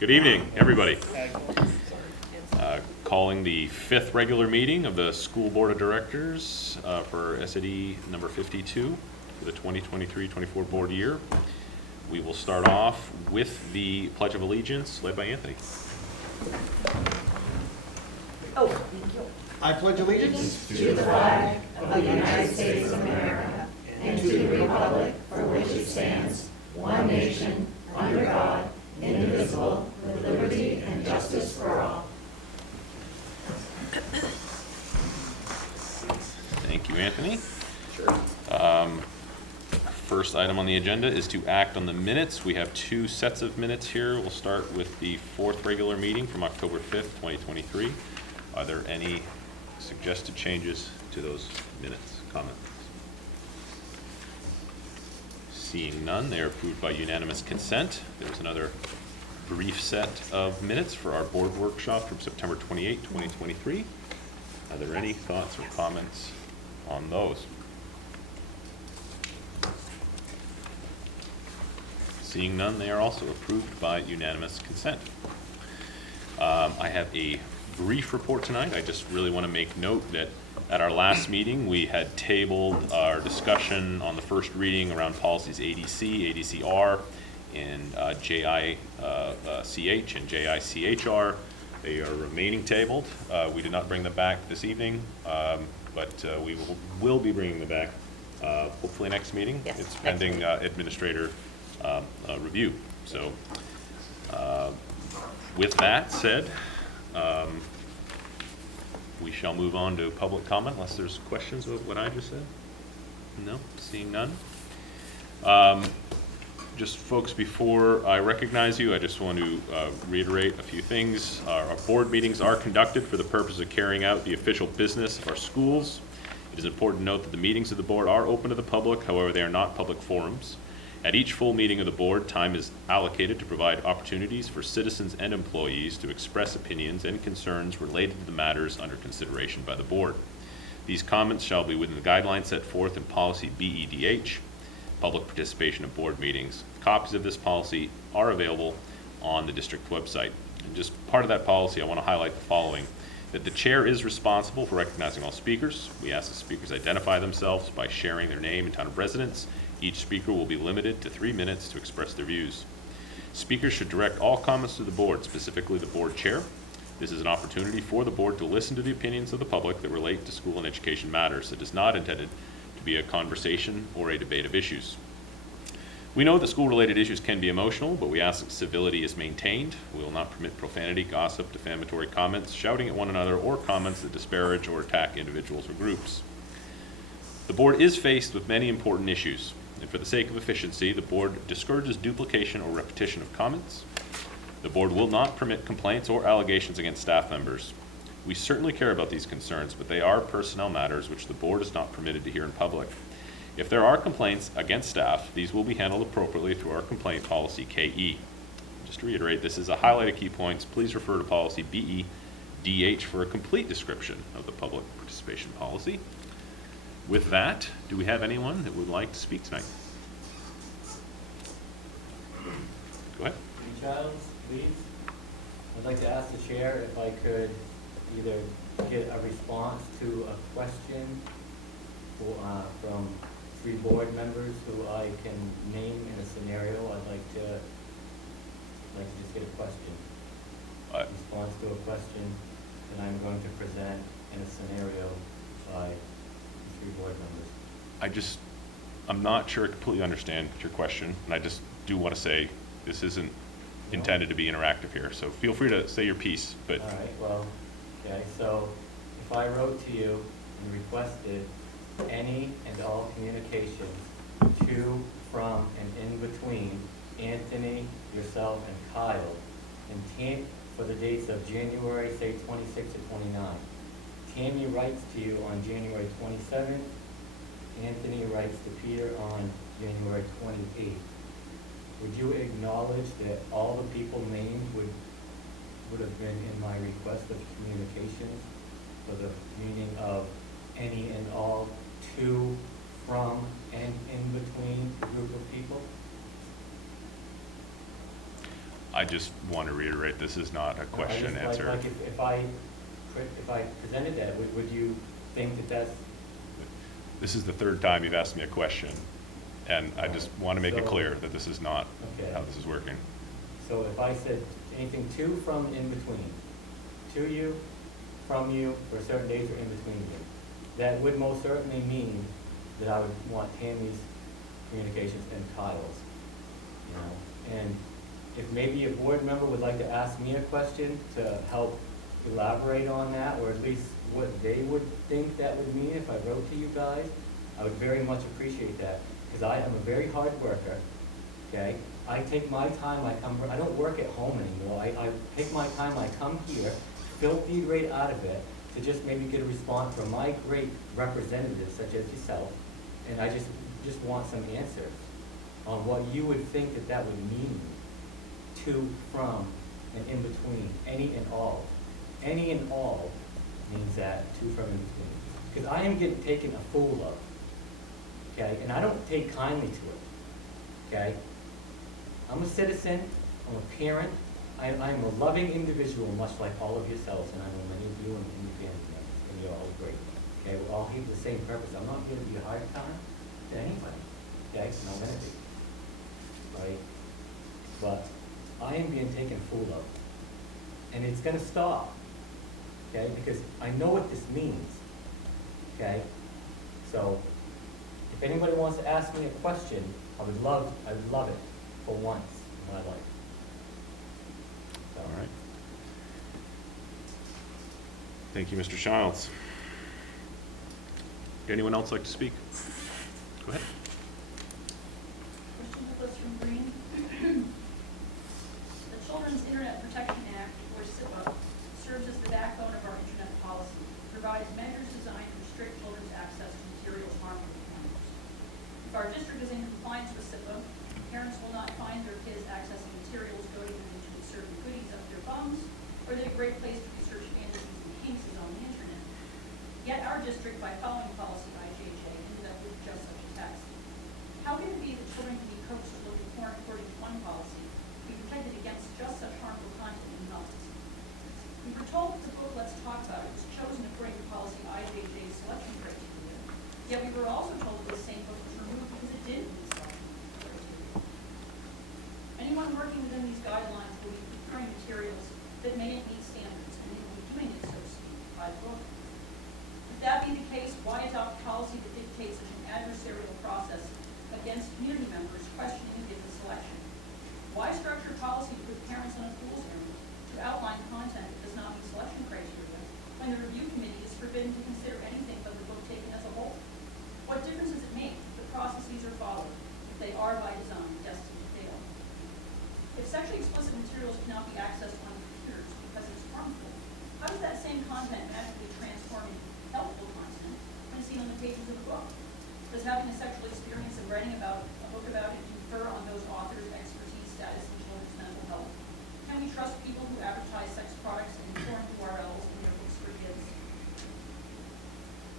Good evening, everybody. Calling the 5th regular meeting of the School Board of Directors for MSAD number 52 for the 2023-24 board year. We will start off with the Pledge of Allegiance led by Anthony. I pledge allegiance to the flag of the United States of America and to the republic for which it stands, one nation, under God, indivisible, with liberty and justice for all. Thank you, Anthony. Sure. First item on the agenda is to act on the minutes. We have 2 sets of minutes here. We'll start with the 4th regular meeting from October 5th, 2023. Are there any suggested changes to those minutes, comments? Seeing none, they are approved by unanimous consent. There's another brief set of minutes for our board workshop from September 28, 2023. Are there any thoughts or comments on those? Seeing none, they are also approved by unanimous consent. I have a brief report tonight. I just really want to make note that at our last meeting, we had tabled our discussion on the first reading around policies ADC, ADCR, and JICH and JICHR. They are remaining tabled. We did not bring them back this evening, but we will be bringing them back hopefully next meeting. Yes, it's pending administrator review. So with that said, we shall move on to public comment unless there's questions of what I just said. No, seeing none. Just folks, before I recognize you, I just want to reiterate a few things. Our board meetings are conducted for the purpose of carrying out the official business of our schools. It is important to note that the meetings of the board are open to the public, however, they are not public forums. At each full meeting of the board, time is allocated to provide opportunities for citizens and employees to express opinions and concerns related to the matters under consideration by the board. These comments shall be within the guidelines set forth in policy BEDH, public participation of board meetings. Copies of this policy are available on the district website. And just part of that policy, I want to highlight the following: that the chair is responsible for recognizing all speakers. We ask the speakers identify themselves by sharing their name and town of residence. Each speaker will be limited to 3 minutes to express their views. Speakers should direct all comments to the board, specifically the board chair. This is an opportunity for the board to listen to the opinions of the public that relate to school and education matters. It is not intended to be a conversation or a debate of issues. We know that school-related issues can be emotional, but we ask that civility is maintained. We will not permit profanity, gossip, defamatory comments, shouting at one another, or comments that disparage or attack individuals or groups. The board is faced with many important issues, and for the sake of efficiency, the board discourages duplication or repetition of comments. The board will not permit complaints or allegations against staff members. We certainly care about these concerns, but they are personnel matters which the board is not permitted to hear in public. If there are complaints against staff, these will be handled appropriately through our complaint policy KE. Just to reiterate, this is a highlight of key points. Please refer to policy BEDH for a complete description of the public participation policy. With that, do we have anyone that would like to speak tonight? Go ahead. Charles, please. I'd like to ask the chair if I could either get a response to a question from 3 board members who I can name in a scenario. I'd like to just get a question. Response to a question that I'm going to present in a scenario by 3 board members. I'm not sure I completely understand your question, and I just do want to say this isn't intended to be interactive here, so feel free to say your piece. But all right, well, okay, so if I wrote to you and requested any and all communications to, from, and in between Anthony, yourself, and Kyle, and for the dates of January, say 26 to 29. Tammy writes to you on January 27th. Anthony writes to Peter on January 28th. Would you acknowledge that all the people named would have been in my request of communications for the meaning of any and all, to, from, and in between a group of people? I just want to reiterate, this is not a question and answer. Like if I presented that, would you think that that's? This is the third time you've asked me a question, and I just want to make it So- clear that this is not Okay. how this is working. So if I said anything to, from, in between, to you, from you, for certain days or in between you, that would most certainly mean that I would want Tammy's communications and Kyle's, you know? And if maybe a board member would like to ask me a question to help elaborate on that, or at least what they would think that would mean if I wrote to you guys, I would very much appreciate that, because I am a very hard worker, okay? I take my time, I don't work at home anymore, I take my time, I come here, filthy right out of it, to just maybe get a response from my great representatives such as yourself, and I just want some answers on what you would think that that would mean, to, from, and in between, any and all. Any and all means that, to, from, in between. Because I am getting taken a fool of, okay, and I don't take kindly to it, okay? I'm a citizen, I'm a parent, I'm a loving individual, much like all of yourselves, and I know many of you and your family members, and you're all great. Okay, we all have the same purpose. I'm not here to be a hard time to anybody, okay, no enemy, right? But I am being taken fool of, and it's gonna stop, okay, because I know what this means, okay? So, if anybody wants to ask me a question, I'd love it for once in my life. So, All right. Thank you, Mr. Childs. Anyone else like to speak? Go ahead. Question Nicholas from Green. The Children's Internet Protection Act, or CIPA, serves as the backbone of our internet policy. It provides measures designed to restrict children's access to materials harmful to minors. If our district is in compliance with CIPA, parents will not find their kids accessing materials goading them into inserting goodies up their bums, or they're a great place to research fantasies and kinks on the internet. Yet our district, by following policy IJJ, ended up with just such a text. How can it be that children can be coaxed to look at porn according to one policy, be protected against just such harmful content in others? We were told that the book Let's Talk About It was chosen according to policy IJJ's selection criteria, yet we were also told that the same book was removed because it didn't meet selection criteria. Anyone working within these guidelines will be preparing materials that may meet standards, and they will be doing it, so to speak, by the book. If that be the case, why adopt policy that dictates such an adversarial process against community members questioning a given selection? Why structure policy to put parents on a fool's errand to outline content that does not meet selection criteria when the review committee is forbidden to consider anything but the book taken as a whole? What difference does it make if the processes are followed, if they are by design destined to fail? If sexually explicit materials cannot be accessed on computers because it's harmful, how does that same content magically transform into helpful content when seen on the pages of the book? Does having a sexual experience and writing about a book about it confer on those authors expertise, status, and children's mental health? Can we trust people who advertise sex products and porn URLs in their books for kids?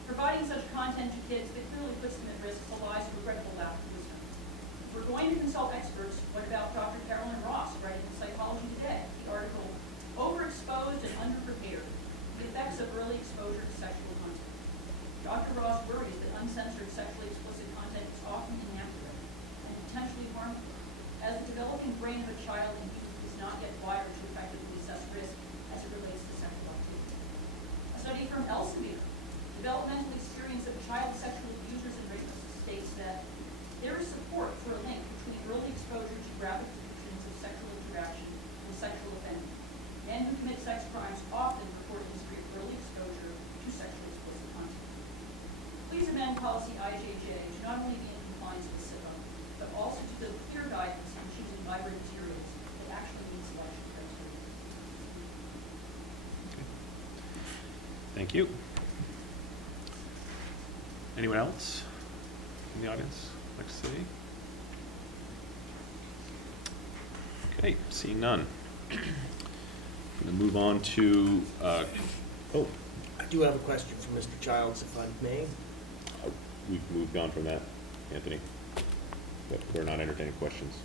Providing such content to kids that clearly puts them at risk belies a regrettable lack of wisdom. If we're going to consult experts, what about Dr. Carolyn Ross writing in Psychology Today, the article, Overexposed and Underprepared, the Effects of Early Exposure to Sexual Content. Dr. Ross worries that uncensored sexually explicit content is often inaccurate and potentially harmful, as the developing brain of a child and youth is not yet wired to effectively assess risk as it relates to sexual activity. A study from Elsevier, Developmental Experience of Child Sexual Abusers and Rapists, states that there is support for a link between early exposure to graphic depictions of sexual interaction and sexual offending. Men who commit sex crimes often report a history of early exposure to sexually explicit content. Please amend policy IJJ to not only be in compliance with CIPA, but also to build clear guidance on choosing library materials that actually meet selection criteria. Thank you. Anyone else in the audience like to say? Okay, seeing none. I'm going to move on to, oh, I do have a question for Mr. Childs, if I may. we've moved on from that, Anthony. But we're not entertaining questions.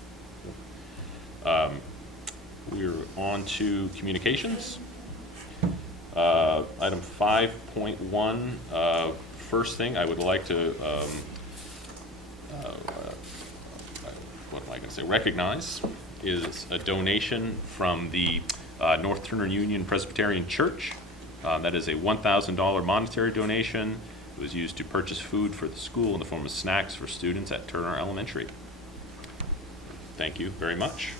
We're on to communications. Item 5.1, first thing I would like to, what am I going to say, recognize is a donation from the North Turner Union Presbyterian Church. That is a $1,000 monetary donation. It was used to purchase food for the school in the form of snacks for students at Turner Elementary. Thank you very much.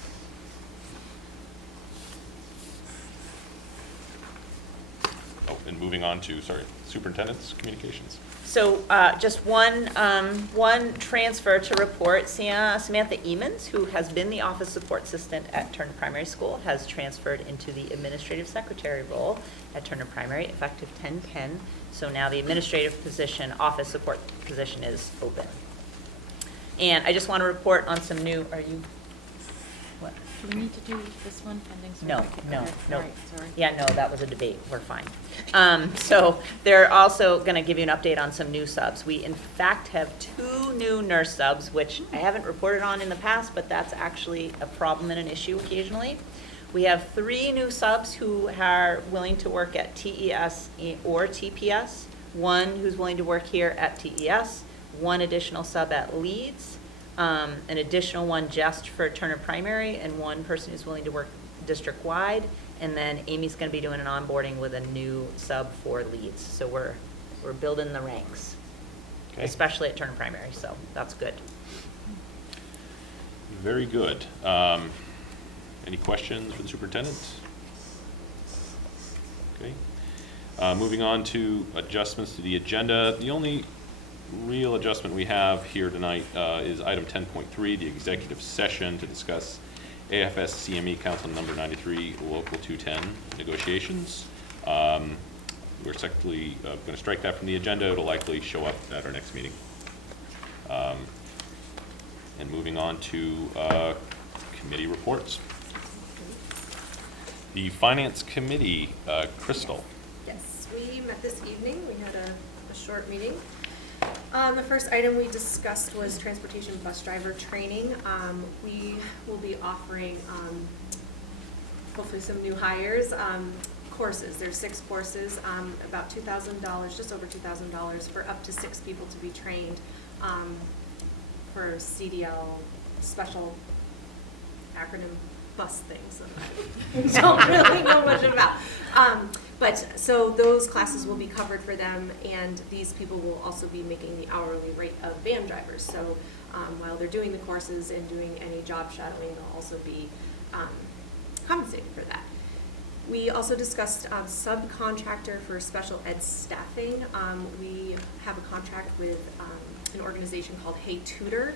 Oh, and moving on to, superintendent's communications. So just one transfer to report. Samantha Emons, who has been the office support assistant at Turner Primary School, has transferred into the administrative secretary role at Turner Primary, effective 10/10. So now the administrative position, office support position is open. And I just want to report on some new, what? Do we need to do this one pending? No, no, Okay, no. all right, sorry. Yeah, no, that was a debate, we're fine. So they're also gonna give you an update on some new subs. We in fact have 2 new nurse subs, which I haven't reported on in the past, but that's actually a problem and an issue occasionally. We have 3 new subs who are willing to work at TES or TPS, 1 who's willing to work here at TES, 1 additional sub at Leeds, an additional 1 just for Turner Primary, and 1 person who's willing to work district-wide. And then Amy's going to be doing an onboarding with a new sub for Leeds. So we're building the ranks, Okay. especially at Turner Primary. So that's good. Very good. Any questions for the superintendent? Okay. Moving on to adjustments to the agenda. The only real adjustment we have here tonight is item 10.3, the executive session to discuss AFS CME Council Number 93 Local 210 negotiations. We're secondly going to strike that from the agenda. It'll likely show up at our next meeting. And moving on to committee reports. The Finance Committee, Crystal. Yes, we met this evening. We had a short meeting. The first item we discussed was transportation bus driver training. We will be offering hopefully some new hires, courses. There's 6 courses, about $2,000, just over $2,000 for up to 6 people to be trained for CDL special acronym bus things that I don't really know much about. But so those classes will be covered for them, and these people will also be making the hourly rate of van drivers. So while they're doing the courses and doing any job shadowing, they'll also be compensated for that. We also discussed subcontractor for special ed staffing. We have a contract with an organization called Hey Tutor.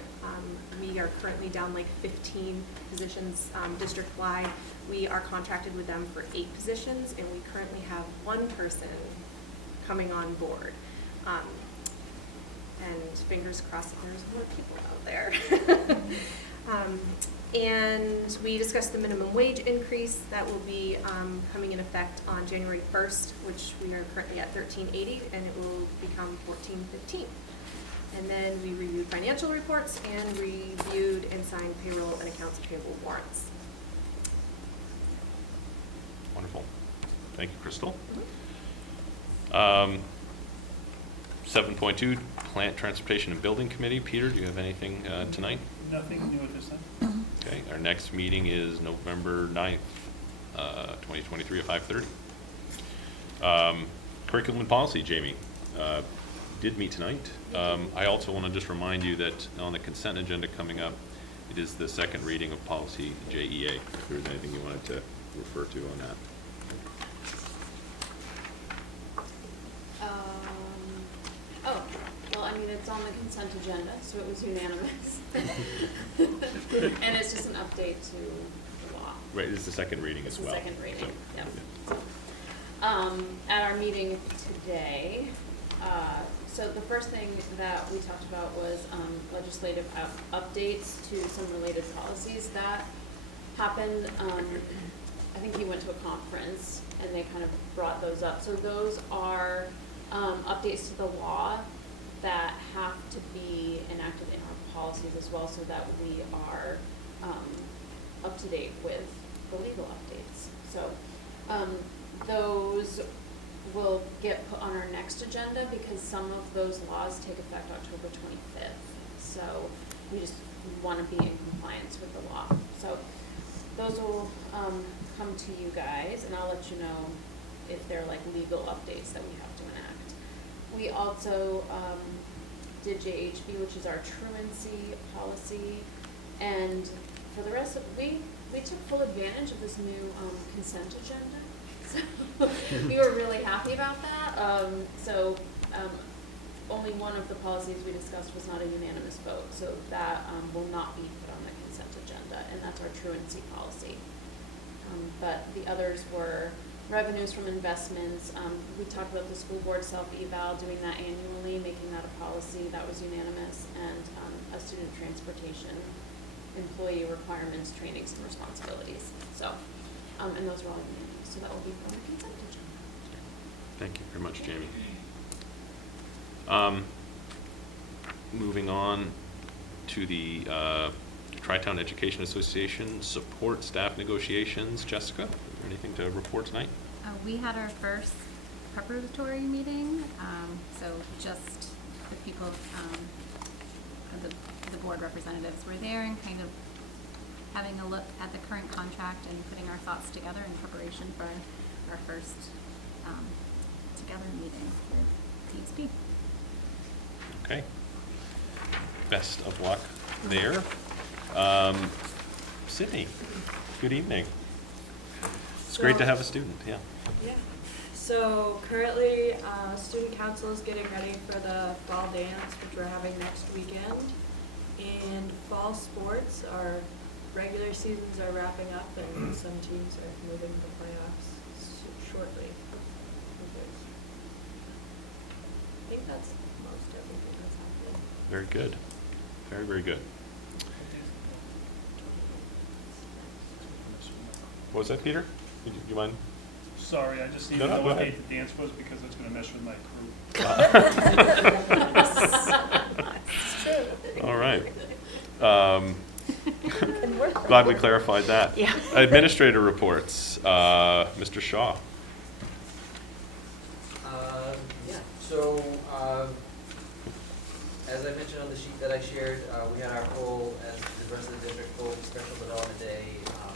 We are currently down like 15 positions district-wide. We are contracted with them for 8 positions, and we currently have 1 person coming on board. And fingers crossed that there's more people out there. And we discussed the minimum wage increase that will be coming in effect on January 1st, which we are currently at $13.80, and it will become $14.15. And then we reviewed financial reports and reviewed and signed payroll and accounts payable warrants. Wonderful. Thank you, Crystal. 7.2, Plant Transportation and Building Committee. Peter, do you have anything tonight? Nothing new at this time. Okay, our next meeting is November 9th, 2023 at 5:30. Curriculum and policy, Jamie, did meet tonight. I also want to just remind you that on the consent agenda coming up, it is the second reading of policy JEA. If there's anything you wanted to refer to on that. Oh, well, I mean, it's on the consent agenda, so it was unanimous. And it's just an update to the law. Right, it's the second reading as It's the well. second reading, So, yeah. At our meeting today, so the first thing that we talked about was legislative updates to some related policies that happened. I think he went to a conference and they kind of brought those up. So those are updates to the law that have to be enacted in our policies as well, so that we are up to date with the legal updates. So, those will get put on our next agenda because some of those laws take effect October 25th. So we just want to be in compliance with the law. So those will come to you guys, and I'll let you know if they're like legal updates that we have to enact. We also did JHB, which is our truancy policy, and for the rest of we took full advantage of this new consent agenda. So we were really happy about that. Only one of the policies we discussed was not a unanimous vote, so that will not be put on the consent agenda, and that's our truancy policy. But the others were revenues from investments. We talked about the school board self-eval, doing that annually, making that a policy. That was unanimous, and a student transportation, employee requirements, trainings, and responsibilities. So, and those are all unanimous, so that will be on the consent agenda. Thank you very much, Jamie. Moving on to the Tri-Town Education Association support staff negotiations. Jessica, is there anything to report tonight? We had our first preparatory meeting, so just the people, the board representatives were there and kind of having a look at the current contract and putting our thoughts together in preparation for our first together meeting with TSP. Okay. Best of luck there. Sydney, good evening. It's great to have a student, yeah. Yeah. So currently, student council is getting ready for the fall dance, which we're having next weekend. And fall sports, our regular seasons are wrapping up and some teams are moving to playoffs shortly. I think that's most everything that's happening. Very good. Very, very good. What was that, Peter? Do you mind? Sorry, I just need No, to no, know go what ahead. date the dance was because it's gonna mess with my crew. All right. Glad we clarified that. Yeah. Administrator reports. Mr. Shaw. So, as I mentioned on the sheet that I shared, we had our full, as the rest of the district, full special development day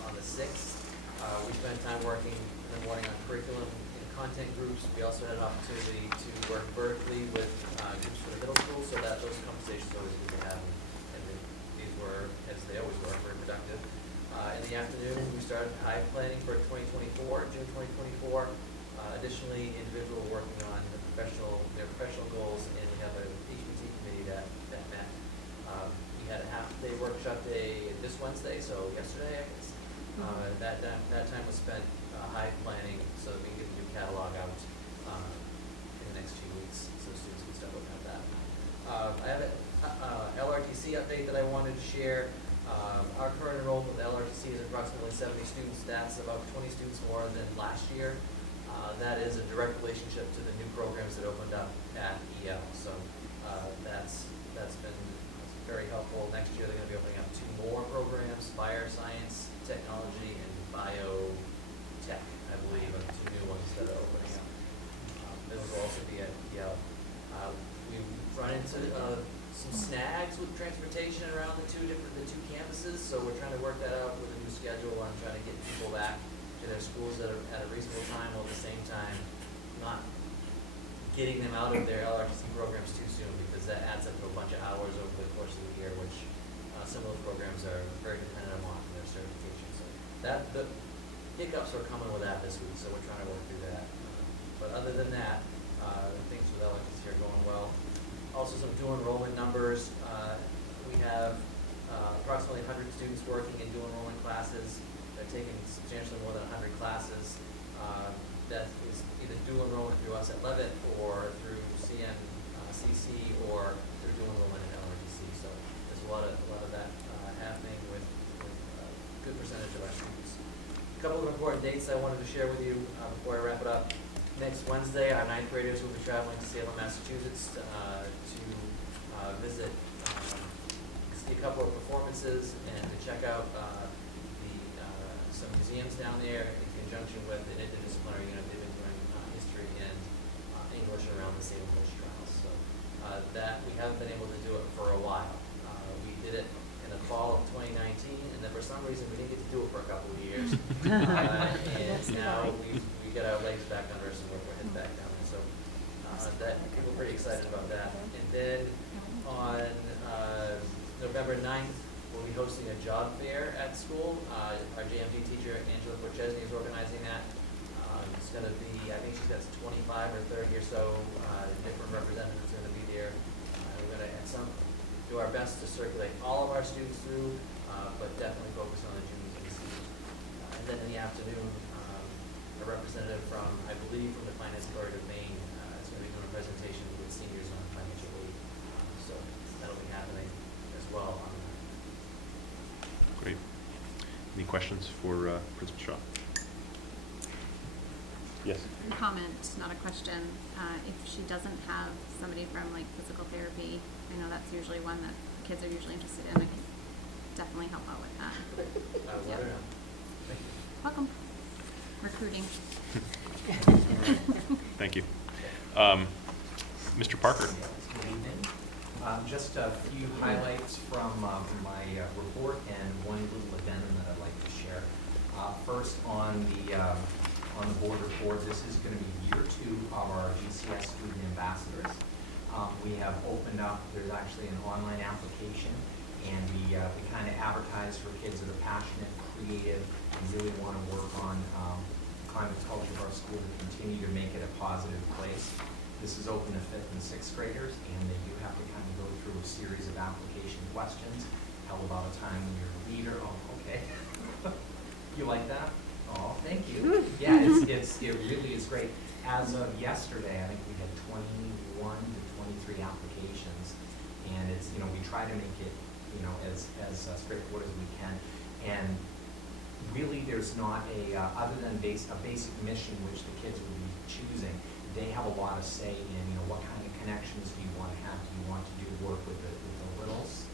on the 6th. We spent time working in the morning on curriculum and content groups. We also had an opportunity to work vertically with groups for the middle school, so that those conversations are always good to have. And these were, as they always were, very productive. In the afternoon, we started hive planning for 2024, June 2024. Additionally, individuals working on their professional goals, and we have a HPT committee that met. We had a half-day workshop day this Wednesday, so yesterday, I guess. That time was spent hive planning so that we can get the new catalog out in the next few weeks, so students can start looking at that. I have an LRTC update that I wanted to share. Our current enrollment with LRTC is approximately 70 students. That's about 20 students more than last year. That is a direct relationship to the new programs that opened up at EL. So that's been very helpful. Next year they're going to be opening up 2 more programs: fire science, technology, and biotech, I believe, are 2 new ones that are opening up. Those will also be at EL. We've run into some snags with transportation around the two campuses, so we're trying to work that out with a new schedule on trying to get people back to their schools that are at a reasonable time, while at the same time not getting them out of their LRTC programs too soon, because that adds up to a bunch of hours over the course of the year, which some of those programs are very dependent on their certification. So the hiccups are coming with that this week, so we're trying to work through that. But other than that, things with LRTC are going well. Also, some dual enrollment numbers. We have approximately 100 students working in dual enrollment classes. They're taking substantially more than 100 classes. That is either dual enrollment through us at Leavitt or through CNCC or through dual enrollment at LRTC. So there's a lot of that happening with a good percentage of our students. A couple of important dates I wanted to share with you before I wrap it up. Next Wednesday, our 9th graders will be traveling to Salem, Massachusetts to visit, see a couple of performances and to check out the some museums down there in conjunction with an interdisciplinary unit they've been doing history and English around the Salem Witch Trials. So that we haven't been able to do it for a while. We did it in the fall of 2019, and then for some reason we didn't get to do it for a couple of years. And now we got our legs back under us and we're heading back down there. So that we're pretty excited about that. And then on November 9th, we'll be hosting a job fair at school. Our JMD teacher, Angela Porchesney, is organizing that. It's going to be, I think she's got 25 or 30 or so different representatives going to be there. We're going to do our best to circulate all of our students through, but definitely focus on the juniors and the seniors. And then in the afternoon, a representative from, I believe, from the Finance Authority of Maine is going to be doing a presentation with seniors on financial aid. So that'll be happening as well on that. Great. Any questions for Principal Shaw? Yes. Comment, not a question. If she doesn't have somebody from like physical therapy, I know that's usually one that kids are usually interested in. I can definitely help out with that. Let her know. Thank you. Welcome. Recruiting. Thank you. Mr. Parker. Good evening. Just a few highlights from my report and one little addendum that I'd like to share. First, on the board report, this is going to be year 2 of our GCS Student Ambassadors. We have opened up, there's actually an online application, and we kind of advertise for kids that are passionate, creative, and really want to work on the climate culture of our school to continue to make it a positive place. This is open to 5th and 6th graders, and they do have to kind of go through a series of application questions. Tell about a time when you're a leader. Oh, okay. You like that? Oh, thank you. Yeah, it really is great. As of yesterday, I think we had 21 to 23 applications, and it's, you know, we try to make it, you know, as straightforward as we can. And really, there's not other than a basic mission which the kids will be choosing. They have a lot of say in, you know, what kind of connections do you want to have? Do you want to do work with the littles?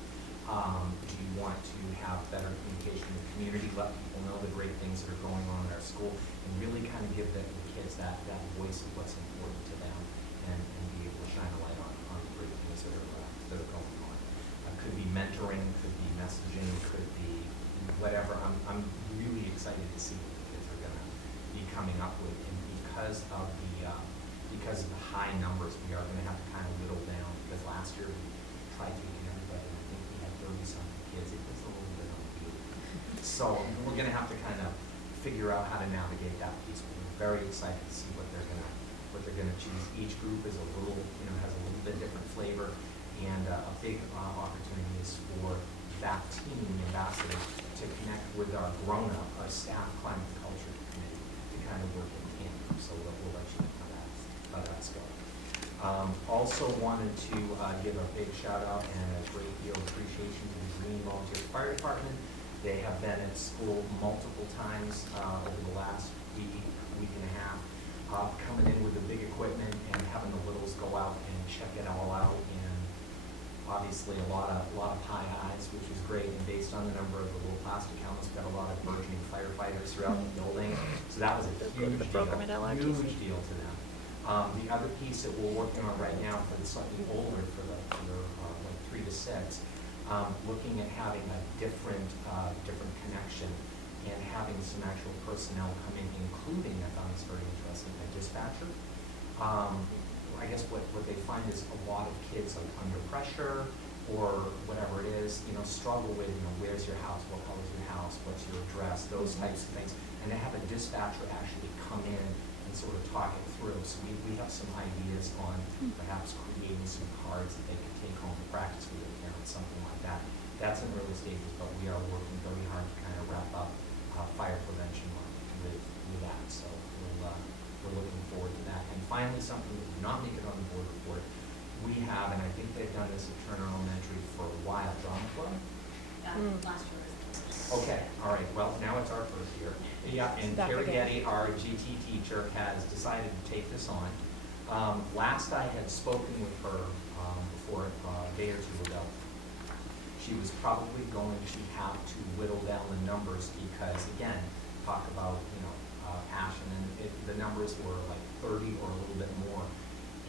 Do you want to have better communication in the community, let people know the great things that are going on in our school, and really kind of give the kids that voice of what's important to them, and be able to shine a light on the great things that are going on. Could be mentoring, could be messaging, could be whatever. I'm really excited to see what the kids are going to be coming up with, and because of the high numbers, we are going to have to kind of whittle down, because last year we tried to get everybody, and I think we had 30-something kids. It was a little bit unwieldy. So we're going to have to kind of figure out how to navigate that piece. We're very excited to see what they're going to choose. Each group is a little, you know, has a little bit different flavor, and a big opportunity is for that team, the ambassadors, to connect with our grown-up, our staff climate culture committee, to kind of work in tandem. So we'll let you know how that's going. Also wanted to give a big shout out and a great deal of appreciation to the Green Volunteer Fire Department. They have been at school multiple times over the last week and a half, coming in with the big equipment and having the littles go out and check it all out. And obviously a lot of high highs, which is great. And based on the number of the little plastic helmets, we've got a lot of burgeoning firefighters throughout the building. So that was a huge deal to them. The other piece that we're working on right now for the slightly older, for the like 3 to 6, looking at having a different connection and having some actual personnel come in, including, I found this very interesting, a dispatcher. I guess what they find is a lot of kids are under pressure or whatever it is, you know, struggle with, you know, where's your house, what color is your house, what's your address, those types of things. And they have a dispatcher actually come in and sort of talk it through. So we have some ideas on perhaps creating some cards that they could take home to practice with their parents, something like that. That's in early stages, but we are working very hard to kind of wrap up fire prevention with that. So we're looking forward to that. And finally, something that did not make it on the board report, we have, and I think they've done this at Turner Elementary for a while, drama club. Last year. Okay, all right, well, now it's our first year. Yeah, and Carrie Getty, our GT teacher, has decided to take this on. Last I had spoken with her before a day or 2 ago, she was probably going to have to whittle down the numbers because, again, talk about, passion, and the numbers were like 30 or a little bit more.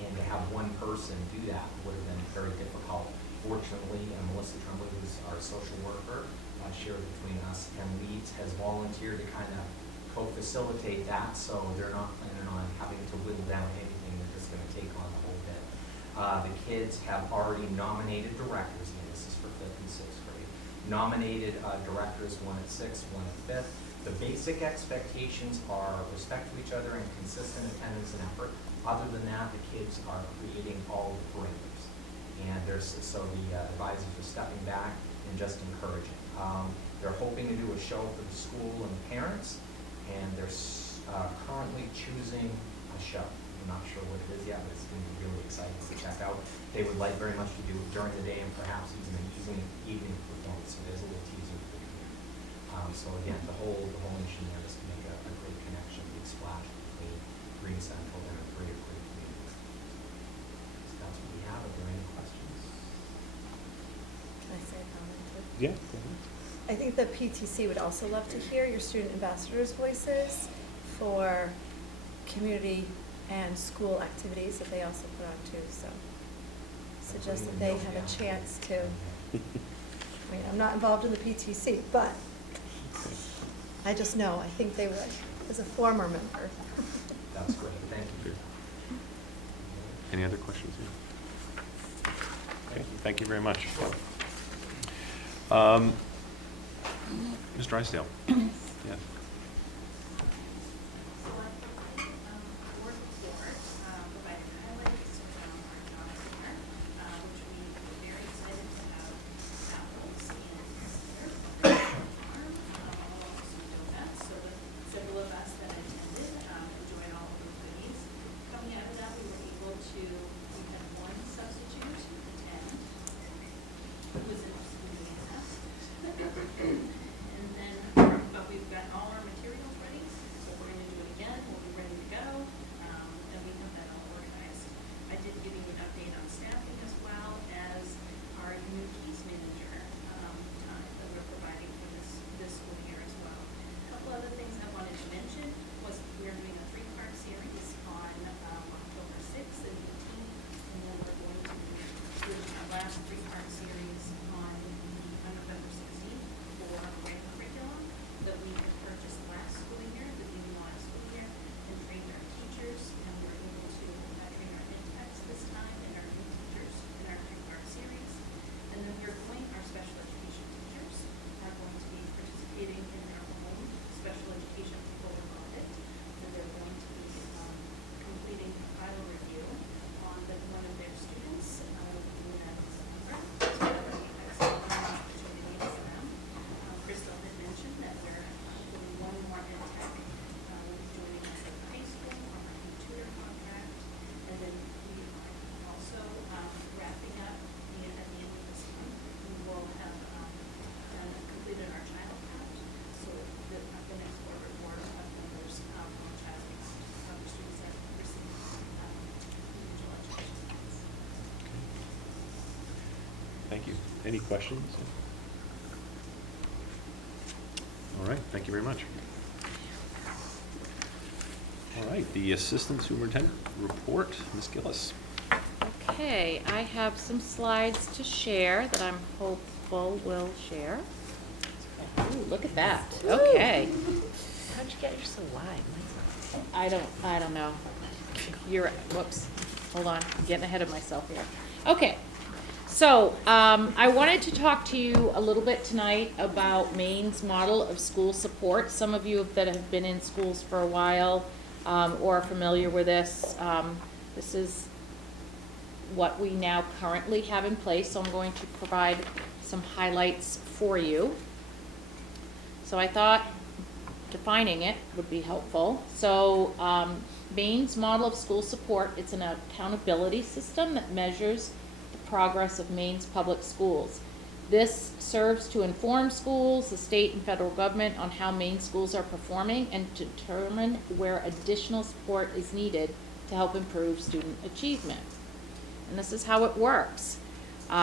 And to have one person do that would have been very difficult. Fortunately, and Melissa Tremblay, who's our social worker, shared between us and Leeds, has volunteered to kind of co-facilitate that, so they're not planning on having to whittle down anything. They're just going to take on the whole bit. The kids have already nominated directors, and this is for 5th and 6th grade. Nominated directors, one at 6th, one at 5th. The basic expectations are respect to each other and consistent attendance and effort. Other than that, the kids are creating all the parameters. And so the advisors are stepping back and just encouraging. They're hoping to do a show for the school and the parents, and they're currently choosing a show. I'm not sure what it is yet, but it's going to be really exciting to check out. They would like very much to do it during the day and perhaps even an evening performance, so there's a little teaser for you here. So again, the whole mission there is to make a great connection, big splash between Green Central and our great communities. So that's what we have. Are there any questions? Can I say a comment too? Yeah. go ahead. I think the PTC would also love to hear your student ambassadors' voices for community and school activities that they also put on too, so suggest that they have a chance to. I mean, I'm not involved in the PTC, but I just know, I think they would, as a former member. That's great. Thank you. Any other questions? Okay, thank you very much. Ms. Drysdale? Yes. Board report provided highlights from our job center, which we were very excited to have apples and cider farm, along with some donuts. So the several of us that attended enjoyed all of the goodies. Coming out of that, we were able to, we had one substitute attend, who was interested in doing that. And then, but we've got all our materials ready, so we're gonna do it again, we'll be ready to go, and we have that all organized. I did give you an update on staffing as well as our new keys manager, time that we're providing for this school year as well. A couple other things I wanted to mention was we're doing a 3-part series on, October 6th and 18th, and then we're going to be doing our last 3-part series on November 16th for grant curriculum that we had purchased last school year, the beginning of last school year, and trained our teachers, and we're able to train our in-techs this time and our new teachers in our 3-part series. And then we're going, our special education teachers are going to be participating in their own special education forward audit, and they're going to be completing a final review on one of their students, doing that in September. So that would be an excellent opportunity for them. Crystal had mentioned that we're doing one more in-tech, will be joining us at the high school on our new tutor contract, and then we are also wrapping up at the end of this month. We will have completed our child count, so the next board report of numbers on child count of students that receive individual education funds. Thank you. Any questions? All right, thank you very much. All right, the Assistant Superintendent report, Ms. Gillis. Okay, I have some slides to share that I'm hopeful will share. Ooh, look at that. Okay. How'd you get yours so wide? Mine's not. I don't know. Whoops. Hold on, I'm getting ahead of myself here. Okay. So, I wanted to talk to you a little bit tonight about Maine's model of school support. Some of you that have been in schools for a while or are familiar with this. This is what we now currently have in place, so I'm going to provide some highlights for you. So I thought defining it would be helpful. So Maine's model of school support, it's an accountability system that measures the progress of Maine's public schools. This serves to inform schools, the state and federal government on how Maine schools are performing and to determine where additional support is needed to help improve student achievement. And this is how it works.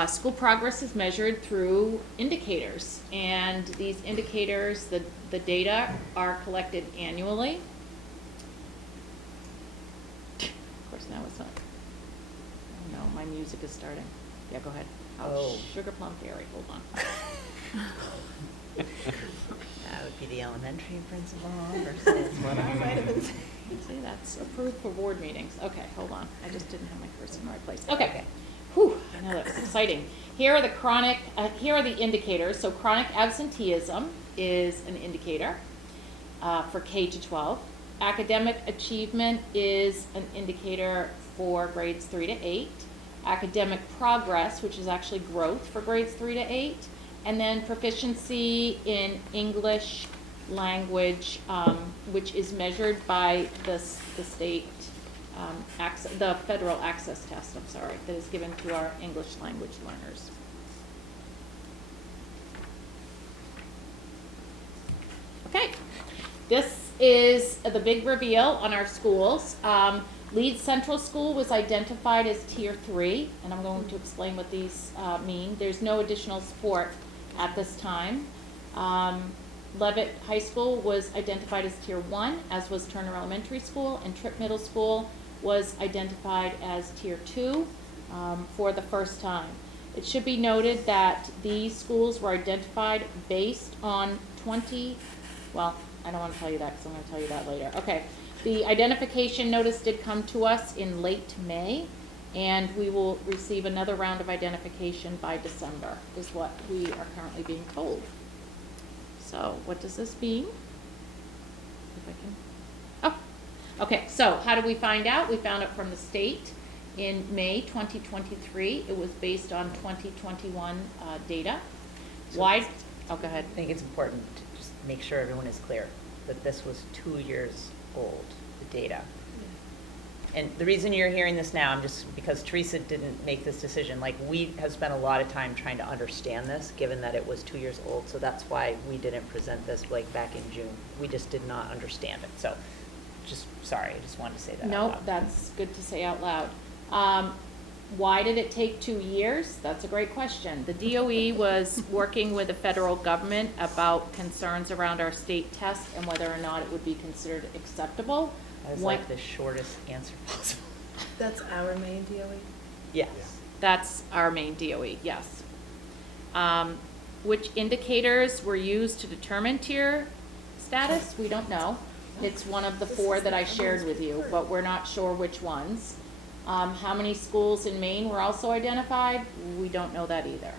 School progress is measured through indicators, and these indicators, the data are collected annually. Of course, now it's not. Oh no, my music is starting. Yeah, go ahead. Oh. Sugar Plum Fairy, hold on. That would be the elementary principal versus what I might have been saying. See, that's approved for board meetings. Okay, hold on. I just didn't have my cursor in the right place. Okay. Whew, I know that's exciting. Here are the indicators. So chronic absenteeism is an indicator for K to 12. Academic achievement is an indicator for grades 3 to 8. Academic progress, which is actually growth for grades 3 to 8. And then proficiency in English language, which is measured by the state, the federal access test, that is given to our English language learners. Okay, this is the big reveal on our schools. Leeds Central School was identified as Tier 3, and I'm going to explain what these mean. There's no additional support at this time. Leavitt High School was identified as Tier 1, as was Turner Elementary School, and Tripp Middle School was identified as Tier 2 for the first time. It should be noted that these schools were identified based on well, I don't want to tell you that because I'm going to tell you that later. Okay, the identification notice did come to us in late May, and we will receive another round of identification by December, is what we are currently being told. So what does this mean? If I can, oh, okay, so how did we find out? We found it from the state in May 2023. It was based on 2021 data. So Why? Oh, go ahead. I think it's important to just make sure everyone is clear that this was 2 years old, the data. And the reason you're hearing this now, I'm just, because Teresa didn't make this decision, like, we have spent a lot of time trying to understand this, given that it was 2 years old, so that's why we didn't present this, like, back in June. We just did not understand it, so, just, sorry, I just wanted to say that out Nope, loud. that's good to say out loud. Why did it take 2 years? That's a great question. The DOE was working with the federal government about concerns around our state test and whether or not it would be considered acceptable. That was like the shortest answer possible. That's our main DOE? Yes. That's our main DOE, yes. Which indicators were used to determine tier status? We don't know. It's one of the 4 that I shared with you, but we're not sure which ones. How many schools in Maine were also identified? We don't know that either.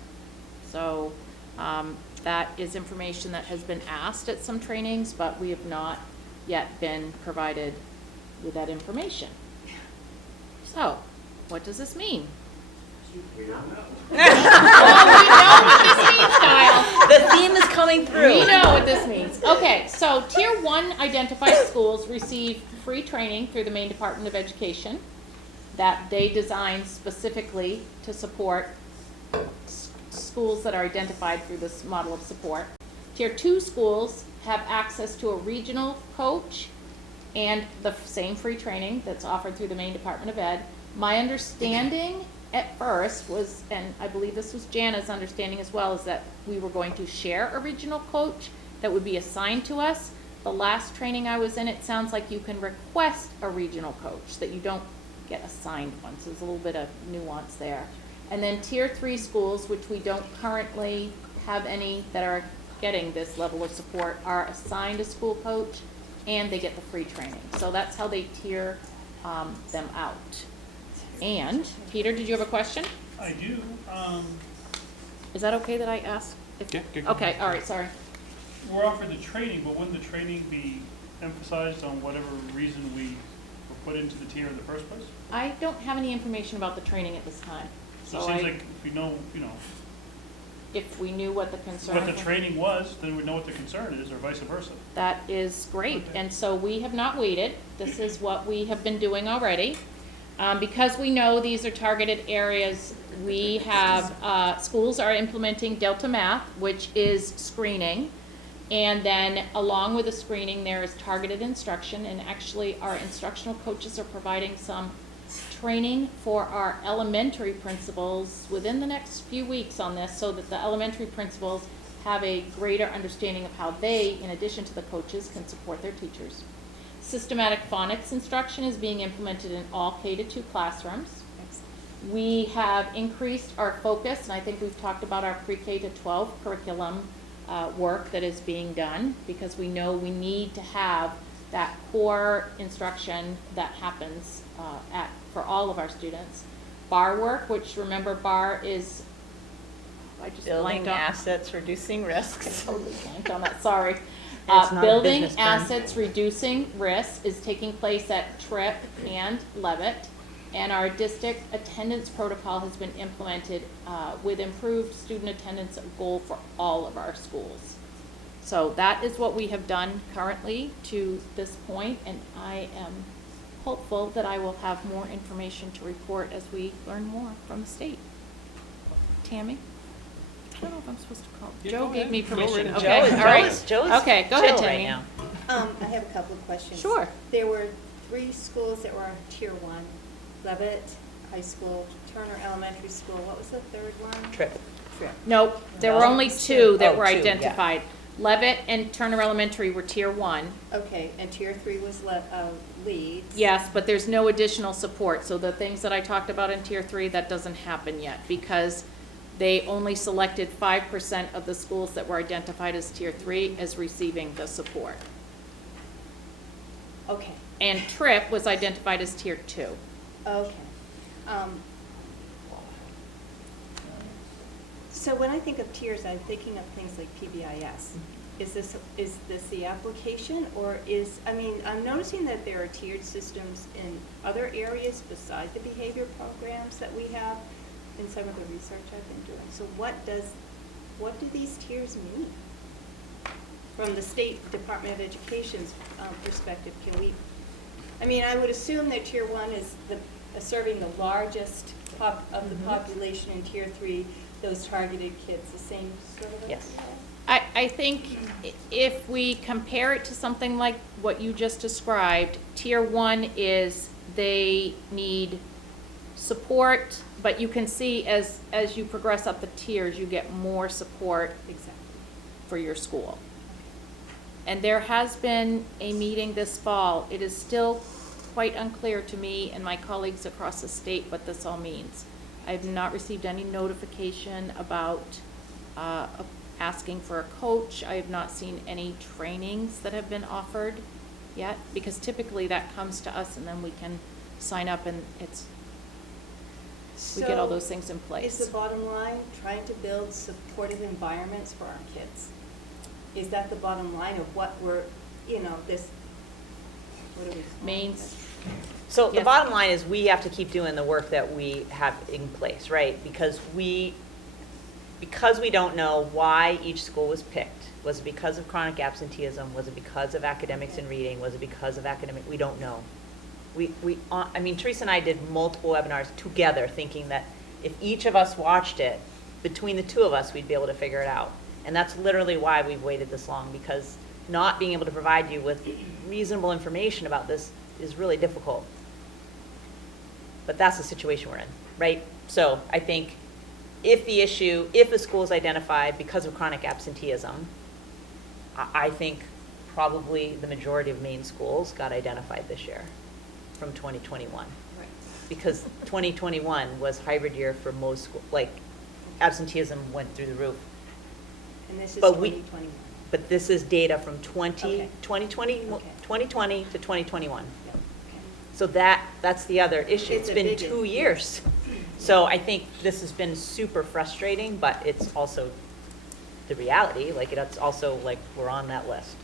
So that is information that has been asked at some trainings, but we have not yet been provided with that information. So, what does this mean? We don't know. Oh, we know what this means, Kyle. The theme is coming through. We know what this means. Okay, so Tier 1 identified schools receive free training through the Maine Department of Education that they designed specifically to support schools that are identified through this model of support. Tier 2 schools have access to a regional coach and the same free training that's offered through the Maine Department of Ed. My understanding at first was, and I believe this was Jana's understanding as well, is that we were going to share a regional coach that would be assigned to us. The last training I was in, it sounds like you can request a regional coach, that you don't get assigned one, so there's a little bit of nuance there. And then Tier 3 schools, which we don't currently have any that are getting this level of support, are assigned a school coach and they get the free training. So that's how they tier them out. And, Peter, did you have a question? I do, Is that okay that I ask? Yeah, good. Okay, all right, sorry. we're offered the training, but wouldn't the training be emphasized on whatever reason we were put into the tier in the first place? I don't have any information about the training at this time. So it seems like if we know, if we knew what the concern what the training was, then we'd know what the concern is, or vice versa. That is great, Okay. and so we have not waited. This is what we have been doing already. Because we know these are targeted areas, we have, schools are implementing Delta Math, which is screening. And then along with the screening, there is targeted instruction, and actually our instructional coaches are providing some training for our elementary principals within the next few weeks on this, so that the elementary principals have a greater understanding of how they, in addition to the coaches, can support their teachers. Systematic phonics instruction is being implemented in all K-2 classrooms. We have increased our focus, and I think we've talked about our pre-K to 12 curriculum work that is being done, because we know we need to have that core instruction that happens for all of our students. BAR work, which, remember, BAR is, I just Building blanked on. assets, reducing risks. Totally blanked on that, sorry. It's not a Building business term. assets, reducing risks is taking place at Tripp and Levitt. And our district attendance protocol has been implemented with improved student attendance goal for all of our schools. So that is what we have done currently to this point, and I am hopeful that I will have more information to report as we learn more from the state. Tammy? I don't know if I'm supposed to call. Yeah, Joe go gave ahead. me Go permission. right Okay, ahead. all right. Joe's Okay, go ahead, chill right Tammy. now. I have a couple of questions. Sure. There were 3 schools that were Tier 1, Levitt High School, Turner Elementary School, what was the third one? Trip. Trip. Nope, there were No? only 2 that Oh, were 2, yeah. identified. Levitt and Turner Elementary were Tier 1. Okay, and Tier 3 was Leeds. Yes, but there's no additional support, so the things that I talked about in Tier 3, that doesn't happen yet, because they only selected 5% of the schools that were identified as Tier 3 as receiving the support. Okay, And Tripp was identified as Tier 2. okay. So when I think of tiers, I'm thinking of things like PBIS. Is this the application, or I'm noticing that there are tiered systems in other areas besides the behavior programs that we have in some of the research I've been doing. So what do these tiers mean? From the State Department of Education's perspective, I would assume that Tier 1 is serving the largest of the population, in Tier 3, those targeted kids, the same sort of? Yes. I think if we compare it to something like what you just described, Tier 1 is they need support, but you can see as you progress up the tiers, you get more support Exactly. for your school. And there has been a meeting this fall. It is still quite unclear to me and my colleagues across the state what this all means. I have not received any notification about asking for a coach. I have not seen any trainings that have been offered yet, because typically that comes to us and then we can sign up and we get all those things in place. Is the bottom line trying to build supportive environments for our kids? Is that the bottom line of what we're, what are we calling this? So the Yes. bottom line is we have to keep doing the work that we have in place, right? Because we don't know why each school was picked. Was it because of chronic absenteeism? Was it because of academics and reading? Was it because of we don't know. Teresa and I did multiple webinars together thinking that if each of us watched it, between the 2 of us, we'd be able to figure it out. And that's literally why we've waited this long, because not being able to provide you with reasonable information about this is really difficult. But that's the situation we're in, right? So I think if a school is identified because of chronic absenteeism, I think probably the majority of Maine schools got identified this year from 2021. Right. Because 2021 was hybrid year for most schools, like absenteeism went through the roof. And this is But 2021. But this is data from Okay. 2020 Okay. to 2021. Yeah, okay. So that's the other issue. It's It's a been big 2 issue. years. So I think this has been super frustrating, but it's also the reality, like it's also like we're on that list.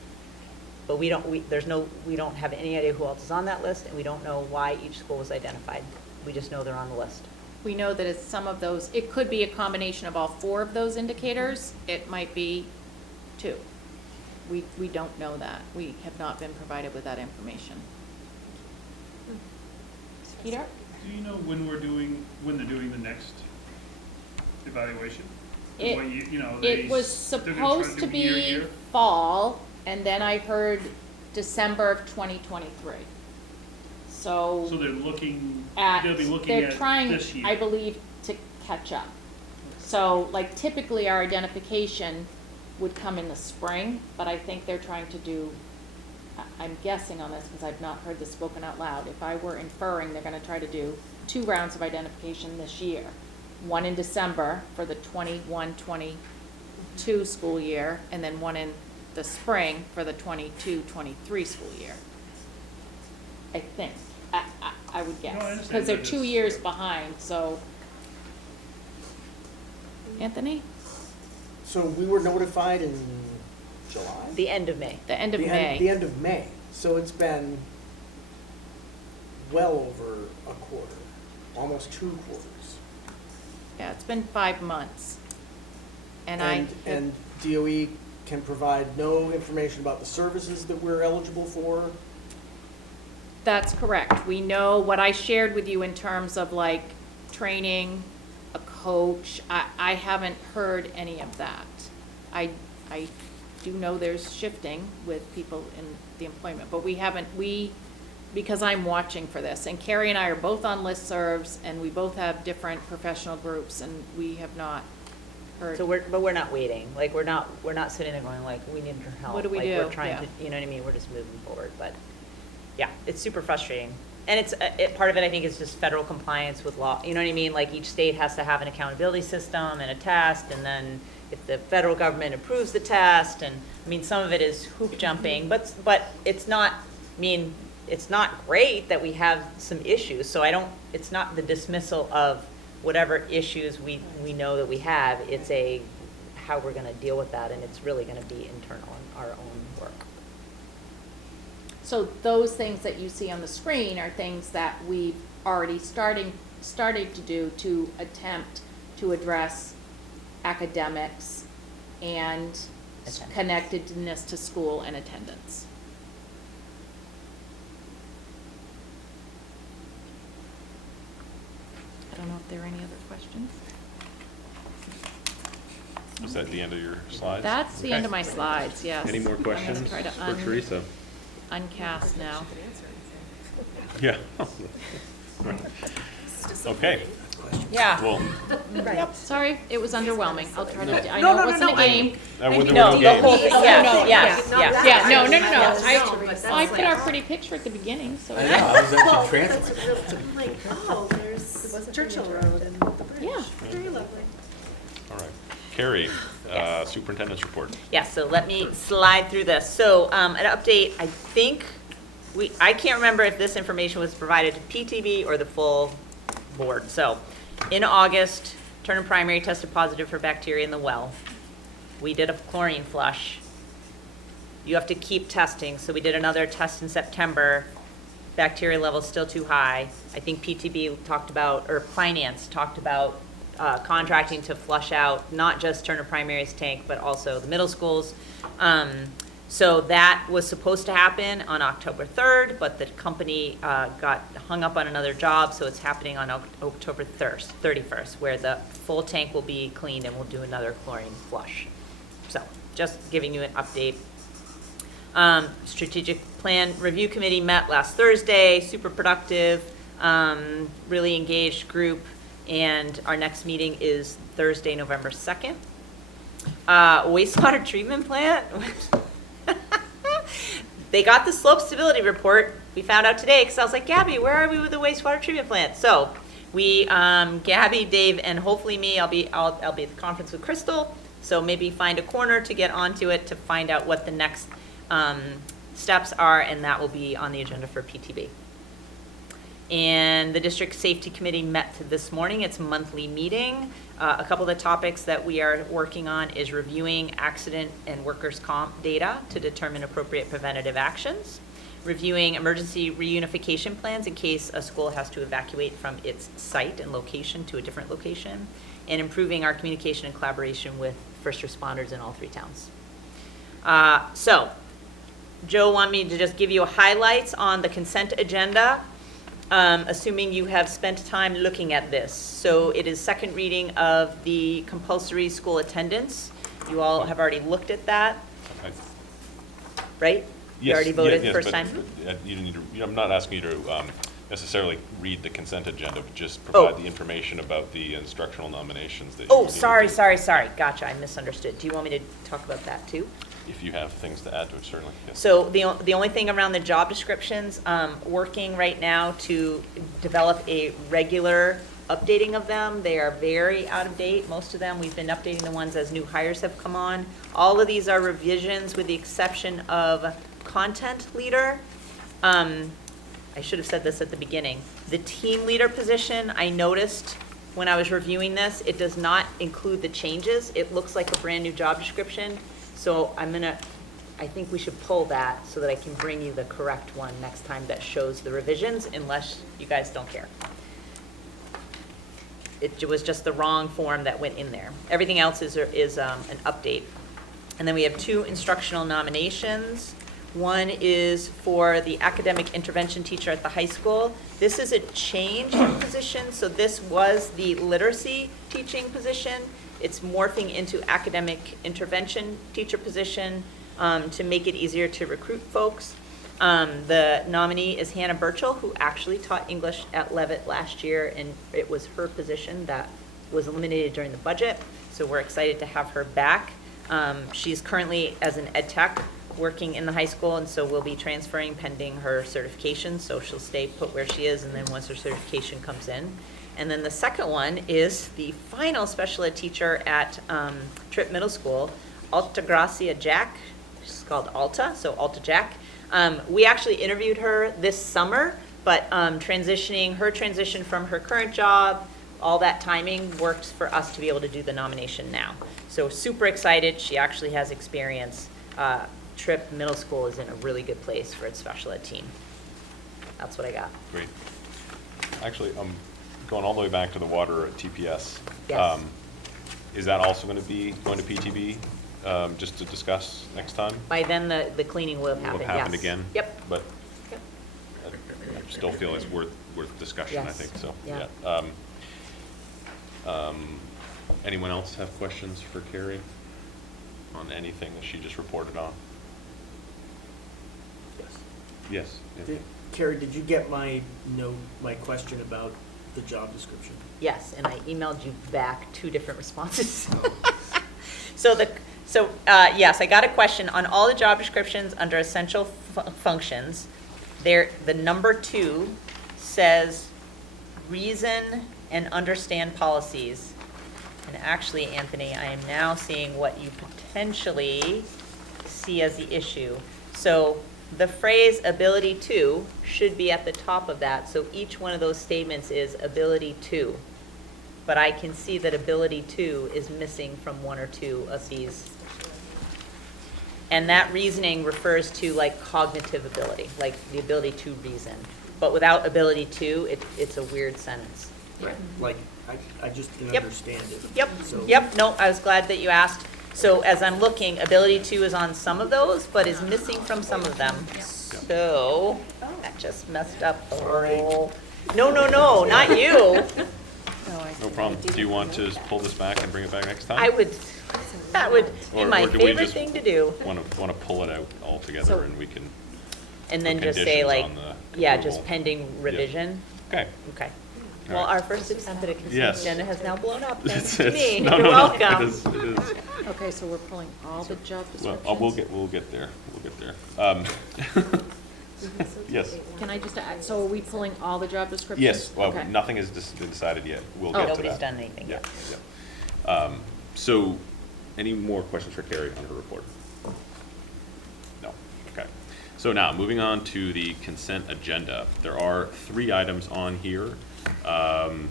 But we don't have any idea who else is on that list, and we don't know why each school was identified. We just know they're on the list. We know that it's some of those, it could be a combination of all 4 of those indicators. It might be 2. We don't know that. We have not been provided with that information. Peter? Do you know when they're doing the next evaluation? It- What It was they're gonna try supposed to do year be year? fall, and then I heard December of 2023. So So they're looking, at, they'll be looking they're at trying, this year. I believe, to catch up. So like typically our identification would come in the spring, but I think they're trying to do, I'm guessing on this because I've not heard this spoken out loud. If I were inferring, they're gonna try to do 2 rounds of identification this year. One in December for the 21-22 school year, and then one in the spring for the 22-23 school year. I think, I would No, I guess, understand because they're that 2 it's- years behind, so. Anthony? So we were notified in July? The end of May. The end of The May. The end of May. So it's been well over a quarter, almost 2 quarters. Yeah, it's been 5 months. And And DOE can provide no information about the services that we're eligible for? That's correct. We know what I shared with you in terms of like training, a coach. I haven't heard any of that. I do know there's shifting with people in the employment, but because I'm watching for this, and Carrie and I are both on listservs, and we both have different professional groups, and we have not heard. So we're not waiting, like, we're not sitting there going like, we need your help. What do we Like, do? we're trying Yeah. to, you know what I mean, we're just moving forward, but, yeah, it's super frustrating. And it's, part of it, I think, is just federal compliance with law, you know what I mean? Like, each state has to have an accountability system and a test, and then if the federal government approves the test, and, I mean, some of it is hoop jumping, but it's not, I mean, it's not great that we have some issues, so it's not the dismissal of whatever issues we know that we have, it's how we're gonna deal with that, and it's really gonna be internal in our own work. So those things that you see on the screen are things that we've already started to do to attempt to address academics and Attendance. connectedness to school and attendance. I don't know if there are any other questions. Was that the end of your slides? That's the Okay. end of my slides, yes. Any more I'm gonna questions try to for Teresa? uncast now. Yeah. Okay, Yeah. well, Yep, sorry, it was underwhelming. I'll try No. to, I No, know no, it no, wasn't a no, I- game. that wasn't No, the the game. whole thing, No, yes, no, yes, no, yes. that- Yeah, no, no, no, Yes, no. no, but I that's put our like- pretty picture at the beginning, so. I know, I was Well, actually that's translating. what I'm like, oh, there's Churchill Road and the bridge. Yeah. Very lovely. All right. Carrie, Yes. superintendent's report. Yes, so let me slide through this. So, an update, I think, I can't remember if this information was provided to PTB or the full board. So, in August, Turner Primary tested positive for bacteria in the well. We did a chlorine flush. You have to keep testing, so we did another test in September. Bacteria level's still too high. I think PTB talked about, or Finance talked about contracting to flush out not just Turner Primary's tank, but also the middle schools. So that was supposed to happen on October 3rd, but the company got hung up on another job, so it's happening on October 31st, where the full tank will be cleaned and we'll do another chlorine flush. So just giving you an update. Strategic Plan Review Committee met last Thursday, super productive, really engaged group, and our next meeting is Thursday, November 2nd. Wastewater treatment plant. They got the slope stability report. We found out today, because I was like, Gabby, where are we with the wastewater treatment plant? So we, Gabby, Dave, and hopefully me, I'll be at the conference with Crystal, so maybe find a corner to get onto it to find out what the next steps are, and that will be on the agenda for PTB. And the District Safety Committee met this morning, its monthly meeting. A couple of the topics that we are working on is reviewing accident and workers' comp data to determine appropriate preventative actions, reviewing emergency reunification plans in case a school has to evacuate from its site and location to a different location, and improving our communication and collaboration with first responders in all 3 towns. So, Joe wanted me to just give you highlights on the consent agenda. Assuming you have spent time looking at this. So it is second reading of the compulsory school attendance. You all have already looked at that, right? You Yes, already voted yes, first but, time? you didn't need to, I'm not asking you to necessarily read the consent agenda, but just Oh. provide the information about the instructional nominations that you Oh, need to sorry, do. sorry. Gotcha, I misunderstood. Do you want me to talk about that too? If you have things to add to it, certainly, yes. So the only thing around the job descriptions, working right now to develop a regular updating of them. They are very out of date, most of them. We've been updating the ones as new hires have come on. All of these are revisions with the exception of content leader. I should have said this at the beginning. The team leader position, I noticed when I was reviewing this, it does not include the changes. It looks like a brand-new job description. So I think we should pull that so that I can bring you the correct one next time that shows the revisions, unless you guys don't care. It was just the wrong form that went in there. Everything else is an update. And then we have 2 instructional nominations. One is for the academic intervention teacher at the high school. This is a change in position, so this was the literacy teaching position. It's morphing into academic intervention teacher position to make it easier to recruit folks. The nominee is Hannah Burchell, who actually taught English at Levitt last year, and it was her position that was eliminated during the budget, so we're excited to have her back. She's currently as an ed tech working in the high school, and so we'll be transferring pending her certification, so she'll stay put where she is, and then once her certification comes in. And then the second one is the final special ed teacher at Tripp Middle School, Altagracia Jack. She's called Alta, so Alta Jack. We actually interviewed her this summer, but her transition from her current job, all that timing worked for us to be able to do the nomination now. So super excited. She actually has experience. Tripp Middle School is in a really good place for its special ed team. That's what I got. Great. Actually, going all the way back to the water at TPS. Yes. Is that also going to be going to PTB, just to discuss next time? By then, the cleaning will have happened, Will yes. have happened again? Yep. But Yep. I still feel it's worth discussion, I Yes. think, so, Yeah. yeah. Anyone else have questions for Carrie on anything that she just reported on? Yes. Yeah. Carrie, did you get my question about the job description? Yes, and I emailed you back 2 different responses. Yes, I got a question on all the job descriptions under essential functions. The number 2 says reason and understand policies. And actually, Anthony, I am now seeing what you potentially see as the issue. So the phrase ability to should be at the top of that. So each one of those statements is ability to. But I can see that ability to is missing from 1 or 2 of these. And that reasoning refers to like cognitive ability, like the ability to reason. But without ability to, it's a weird sentence. Right. Like, I just didn't Yep. understand it. So- Yep, no, I was glad that you asked. So as I'm looking, ability to is on some of those, but is missing from some of them. So, that just messed up the Sorry. whole. No, not you. No problem. Do you want to pull this back and bring it back next time? That would be Or my do we favorite just thing to do. Want to pull it out altogether So- and we can, And then put just say conditions like, on the yeah, approval. just pending revision. okay. Okay. All Well, right. our first attempt at a consent Yes. agenda has now blown up, thanks It's- to me. no, You're no, welcome. It is, it is. Okay, so we're pulling all the job Well, descriptions? we'll get there. Yes. Can I just add, so are we pulling all the job descriptions? Yes, well, Okay. nothing has been decided yet. We'll Oh. get to that. Nobody's done anything Yeah, yet. yeah. So, any more questions for Carrie on her report? No, okay. So now, moving on to the consent agenda. There are 3 items on here. I'm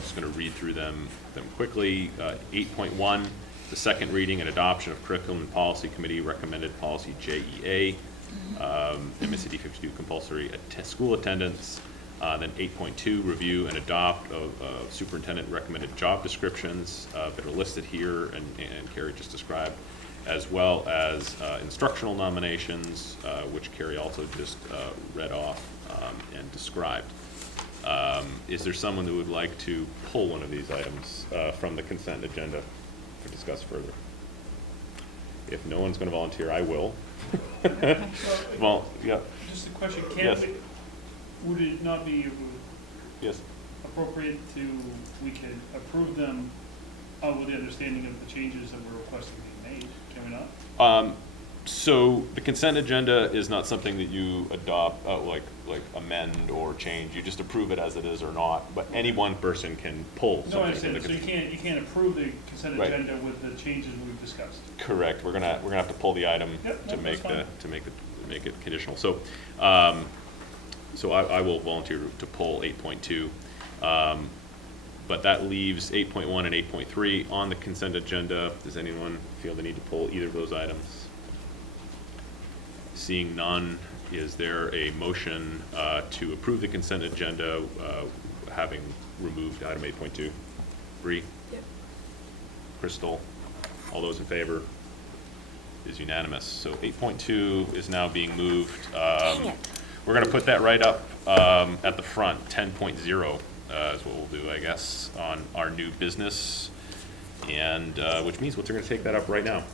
just gonna read through them quickly. 8.1, the second reading and adoption of curriculum and policy committee recommended policy JEA. MSAD52 compulsory school attendance. Then 8.2, review and adopt of superintendent recommended job descriptions that are listed here and Carrie just described, as well as instructional nominations, which Carrie also just read off and described. Is there someone who would like to pull one of these items from the consent agenda to discuss further? If no one's going to volunteer, I will. Well, yeah. Just a question, Yes. would it not be Yes. appropriate we could approve them with the understanding of the changes that we're requesting being made, can we not? So the consent agenda is not something that you adopt, like amend or change. You just approve it as it is or not, but any one person can pull No, I something. understand, so you can't approve the consent Right. agenda with the changes we've discussed. Correct. We're gonna have to pull the item Yep, to no, make that's make it conditional. So, so I will volunteer to pull 8.2. But that leaves 8.1 and 8.3 on the consent agenda. Does anyone feel the need to pull either of those items? Seeing none, is there a motion to approve the consent agenda, having removed item 8.2? Bree? Yep. Crystal? All those in favor? Is unanimous. So 8.2 is now being moved. Dang it. We're gonna put that right up at the front. 10.0 is what we'll do, I guess, on our new business. And, which means we're gonna take that up right now.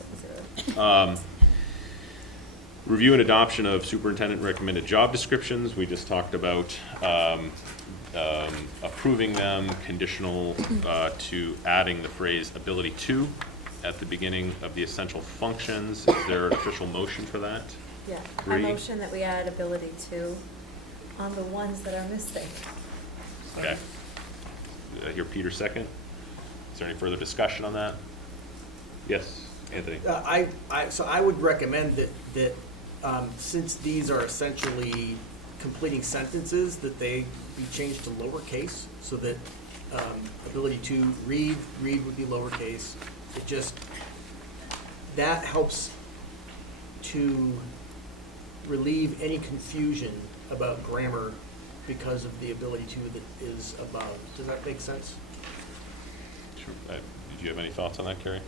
Review and adoption of superintendent recommended job descriptions. We just talked about approving them, conditional to adding the phrase ability to at the beginning of the essential functions. Is there an official motion for that? Yeah, I Bree? motion that we add ability to on the ones that are missing. Okay. I hear Peter second. Is there any further discussion on that? Yes, Anthony? So I would recommend that since these are essentially completing sentences, that they be changed to lowercase, so that ability to read would be lowercase. It just, that helps to relieve any confusion about grammar because of the ability to that is above. Does that make sense? Sure. Did you have any thoughts on that, Carrie?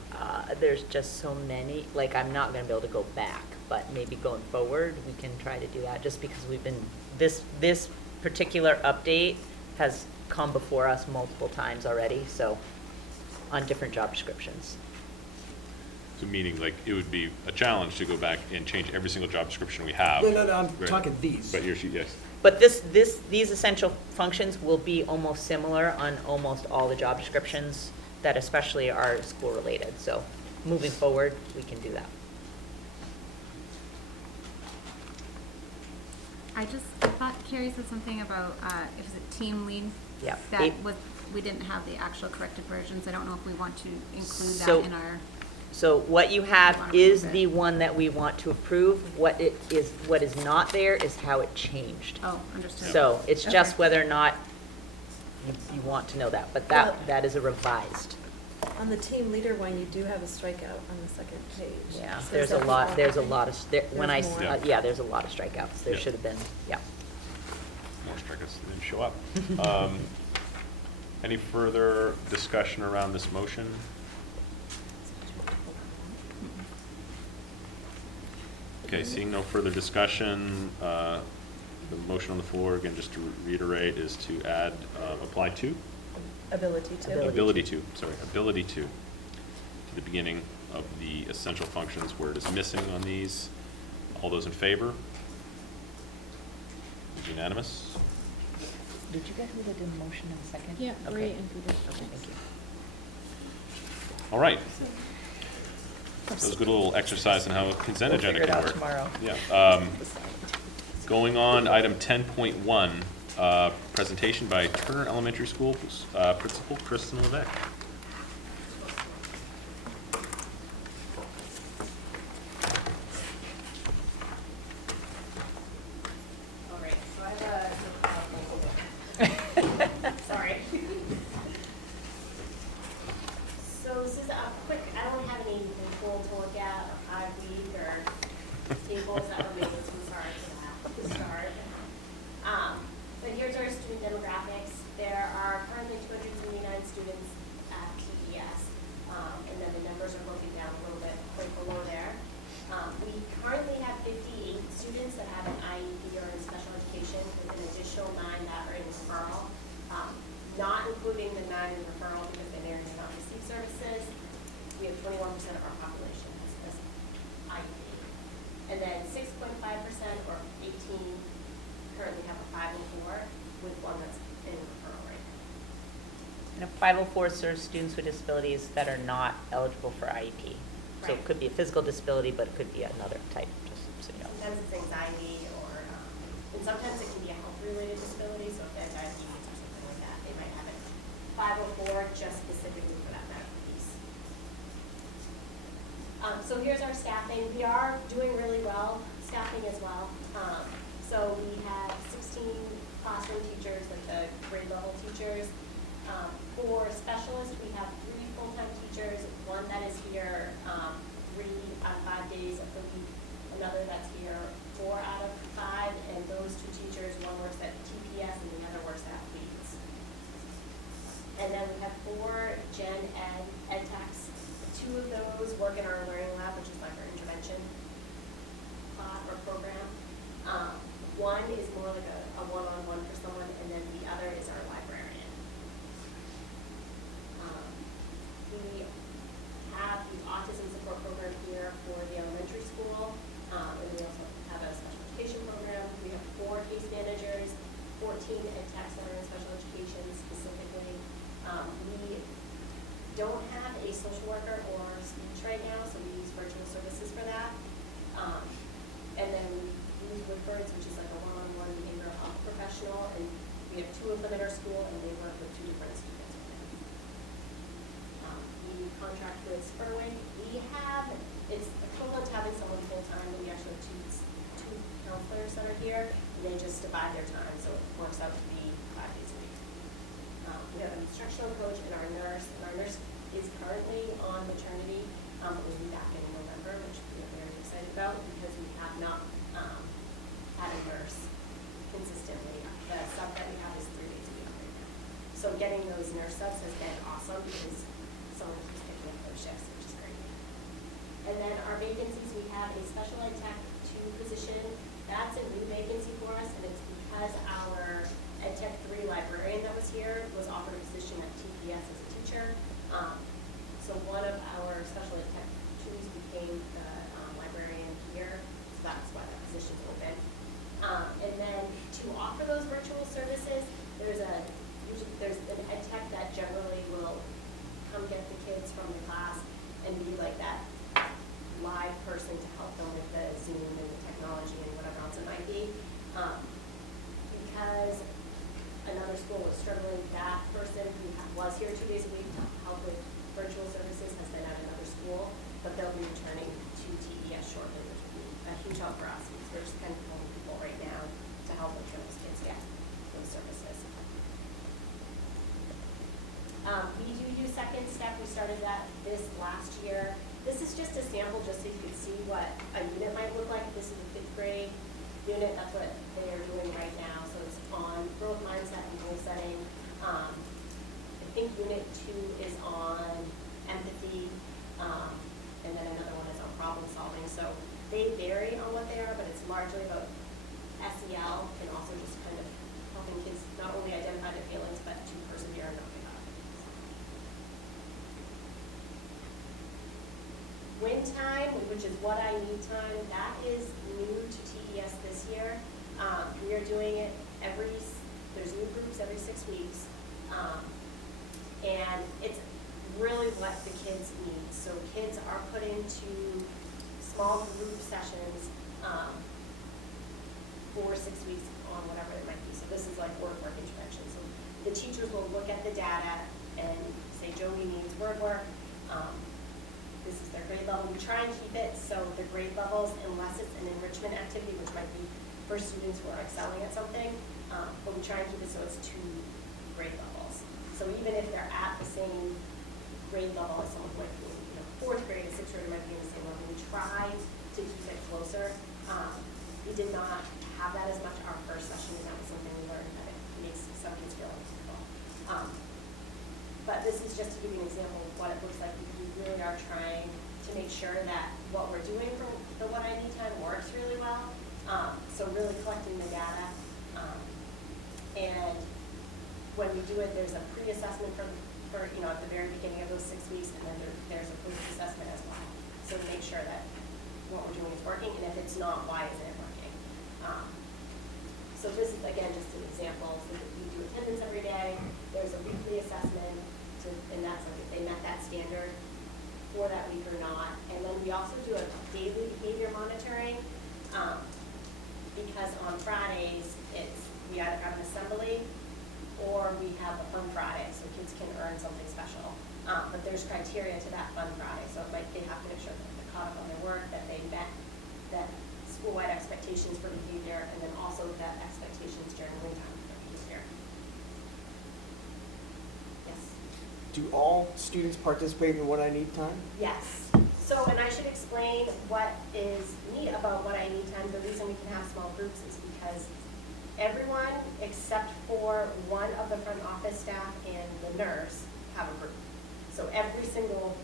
There's just so many, like, I'm not gonna be able to go back, but maybe going forward, we can try to do that, just because we've been, this particular update has come before us multiple times already, so, on different job descriptions. So meaning, like, it would be a challenge to go back and change every single job description we have. No, I'm Right. talking these. But yes. But these essential functions will be almost similar on almost all the job descriptions that especially are school-related, so moving forward, we can do that. I thought Carrie said something about, it was a team lead. Yeah. That was, we didn't have the actual corrected versions. I don't know if we want to include So- that in our, So what you We have wanna is approve it. the one that we want to approve. What is not there is how it changed. oh, understood. So it's just Okay. whether or not you want to know that, but Well- that is a revised. On the team leader one, you do have a strikeout on the second page. Yeah, So there's is a that lot, all? there's a lot of, when I, There's more. Yeah. there's a lot of strikeouts. There Yeah. should have been, yeah. More strikers didn't show up. Any further discussion around this motion? Okay, seeing no further discussion, the motion on the floor, again, just to reiterate, is to add, apply to? Ability to. Ability to the beginning of the essential functions where it is missing on these. All those in favor? Is unanimous? Did you get who did the motion in a second? Yeah, Okay. Bree and Peter. Okay, thank you. All right. That was a good little exercise in how a consent We'll agenda figure it can out work. tomorrow. Yeah. Going on, item 10.1, presentation by Turner Elementary School Principal Kristen Levesque. All right, so I have sorry. So this is a quick, I don't have any tool to look at, or 5-week, or tables that were made, so I'm sorry for that to start. But here's our student demographics. There are currently 279 students at And a 504 serves students with disabilities that are not eligible for IEP. So it Right. could be a physical disability, but it could be another type, just so you know. Sometimes it's anxiety or, and sometimes it can be a health-related disability, so if they have diabetes or something like that, they might have it 504 just specifically for that medical piece. So here's our staffing. We are doing really well, staffing as well. So we have 16 classroom teachers, like the grade level teachers. For specialists, we have 3 full-time teachers, one that is here 3 out of 5 days of the week, another that's here 4 out of 5, and those 2 teachers, one works at TPS and the other works at Leeds. And then we have 4 gen ed techs. 2 of those work in our learning lab, which is like our intervention class or program. One is more like a one-on-one for someone, and then the other is our librarian. We have the autism support program here for the elementary school, and we also have a special education program. We have 4 case managers, 14 ed techs that are in special education specifically. We don't have a social worker or speech right now, so we use virtual services for that. And then we use Woodford's, which is like a one-on-one behavioral health professional, and we have 2 of them in our school, and they work with 2 different students. We contract with Spurwing. We have, it's equivalent to having someone full-time, but we actually have two counselors that are here, and they just divide their time, so it works out to be 5 days a week. We have an instructional coach and our nurse is currently on maternity, but we'll be back in November, which we are very excited about because we have not had a nurse consistently. The sub that we have is 3 days a week right now. So getting those nurse subs has been awesome because someone keeps picking up those shifts, which is great. And then our vacancies, we have a special ed tech 2 position. That's a new vacancy for us, and it's because our ed tech 3 librarian that was here was offered a position at TPS as a teacher. So one of our special ed tech 2s became the librarian here, so that's why that position's open. And then to offer those virtual services, there's an ed tech that generally will come get the kids from the class and be like that live person to help them with the Zoom and the technology and whatever else it might be. Because another school was struggling, that person who was here 2 days a week to help with virtual services has been at another school, but they'll be returning to TES shortly, which will be a huge help for us because we're just kind of pulling people right now to help make sure those kids get those services. We do use Second Step. We started that this last year. This is just a sample just so you can see what a unit might look like. This is a 5th grade unit. That's what they are doing right now. So it's on growth mindset and goal setting. I think unit 2 is on empathy, and then another one is on problem solving. So they vary on what they are, but it's largely about SEL and also just kind of helping kids not only identify their feelings, but to persevere and not give up. Win time, which is what I need time, that is new to TES this year. We are doing it there's new groups every 6 weeks. And it's really what the kids need. So kids are put into small group sessions for 6 weeks on whatever it might be. So this is like work intervention. So the teachers will look at the data and say, Joey needs work. This is their grade level. We try and keep it so the grade levels, unless it's an enrichment activity, which might be for students who are excelling at something, but we try and keep it so it's 2 grade levels. So even if they're at the same grade level as someone who might be in 4th grade, a 6th grader might be in the same level, we try to keep it closer. We did not have that as much our first session, and that was something we learned that it makes some kids feel uncomfortable. But this is just to give you an example of what it looks like. We really are trying to make sure that what we're doing for the What I Need time works really well. So really collecting the data. And when we do it, there's a pre-assessment for at the very beginning of those 6 weeks, and then there's a post-assessment as well. So to make sure that what we're doing is working, and if it's not, why isn't it working? So this is, again, just an example, so that we do attendance every day, there's a weekly assessment, and that's like if they met that standard for that week or not. And then we also do a daily behavior monitoring, because on Fridays, we either have an assembly or we have a Fun Friday, so kids can earn something special. But there's criteria to that Fun Friday, so they have to make sure that they're caught up on their work, that they met that school-wide expectations for behavior, and then also that expectations during wind time for behavior. Yes? Do all students participate in What I Need time? Yes. So, and I should explain what is neat about What I Need time. The reason we can have small groups is because everyone except for one of the front office staff and the nurse have a group. So every single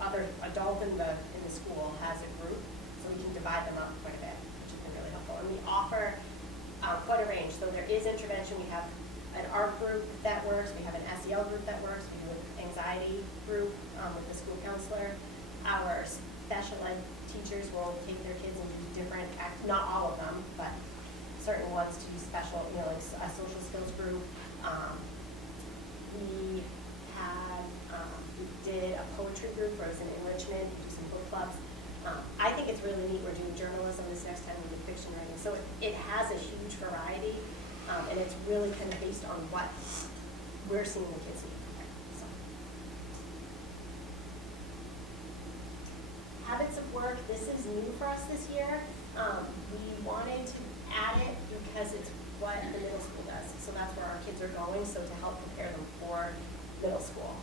other adult in the school has a group, so we can divide them up quite a bit, which has been really helpful. And we offer quite a range. So there is intervention. We have an art group that works. We have an SEL group that works. We have an anxiety group with the school counselor. Our special ed teachers will take their kids and do different, not all of them, but certain ones to do special, like a social skills group. We did a poetry group where it was an enrichment, we do some book clubs. I think it's really neat. We're doing journalism this next time, we do fiction writing. So it has a huge variety, and it's really kind of based on what we're seeing the kids need. So. Habits of work, this is new for us this year. We wanted to add it because it's what the middle school does. So that's where our kids are going, so to help prepare them for middle school.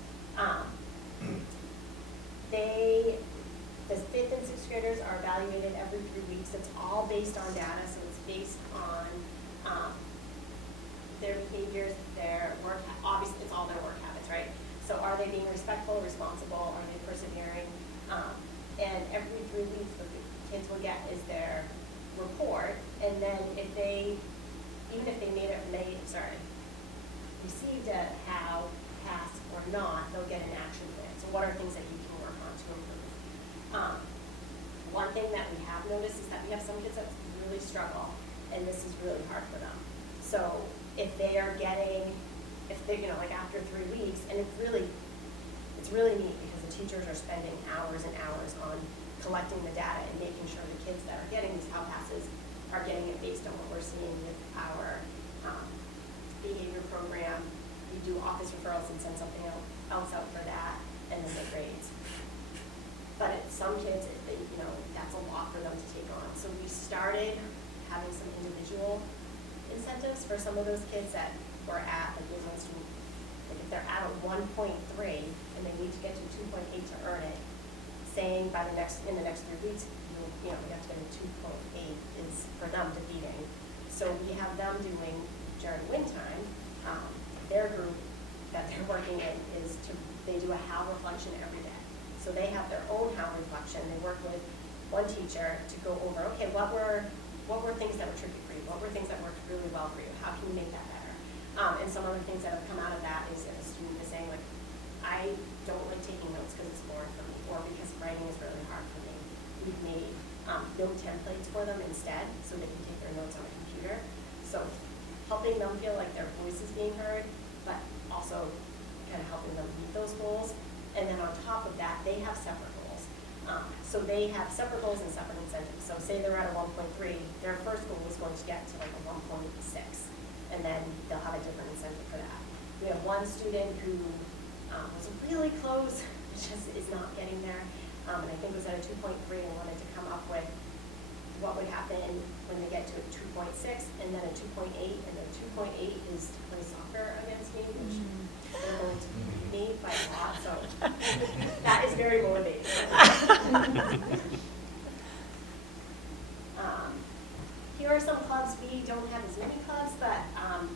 The 5th and 6th graders are evaluated every 3 weeks. It's all based on data, so it's based on their behaviors, their work, obviously it's all their work habits, right? So are they being respectful, responsible, are they persevering? And every 3 weeks what the kids will get is their report, and then even if they received a how, pass, or not, they'll get an action plan. So what are things that you can work on to improve? One thing that we have noticed is that we have some kids that really struggle, and this is really hard for them. So if they like after 3 weeks, and it's really neat because the teachers are spending hours and hours on collecting the data and making sure the kids that are getting these how passes are getting it based on what we're seeing with our behavior program. We do office referrals and send something else out for that, and then the grades. But some kids, that's a lot for them to take on. So we started having some individual incentives for some of those kids that were at, like if they're at a 1.3 and they need to get to 2.8 to earn it, saying in the next 3 weeks, we have to get a 2.8 is for them defeating. So we have them doing during wind time. Their group that they're working in they do a how reflection every day. So they have their own how reflection. They work with one teacher to go over, okay, what were things that were tricky for you? What were things that worked really well for you? How can you make that better? And some other things that have come out of that is if a student is saying, like, I don't like taking notes because it's boring for me, or because writing is really hard for me. We've made note templates for them instead, so they can take their notes on a computer. So helping them feel like their voice is being heard, but also kind of helping them meet those goals. And then on top of that, they have separate goals. So they have separate goals and separate incentives. So say they're at a 1.3, their first goal is going to get to like a 1.6, and then they'll have a different incentive for that. We have one student who was really close, just is not getting there, and I think was at a 2.3 and wanted to come up with what would happen when they get to a 2.6 and then a 2.8, and the 2.8 is to play soccer against me, which they're going to beat me by a lot, so that is very motivating. Here are some clubs. We don't have as many clubs, but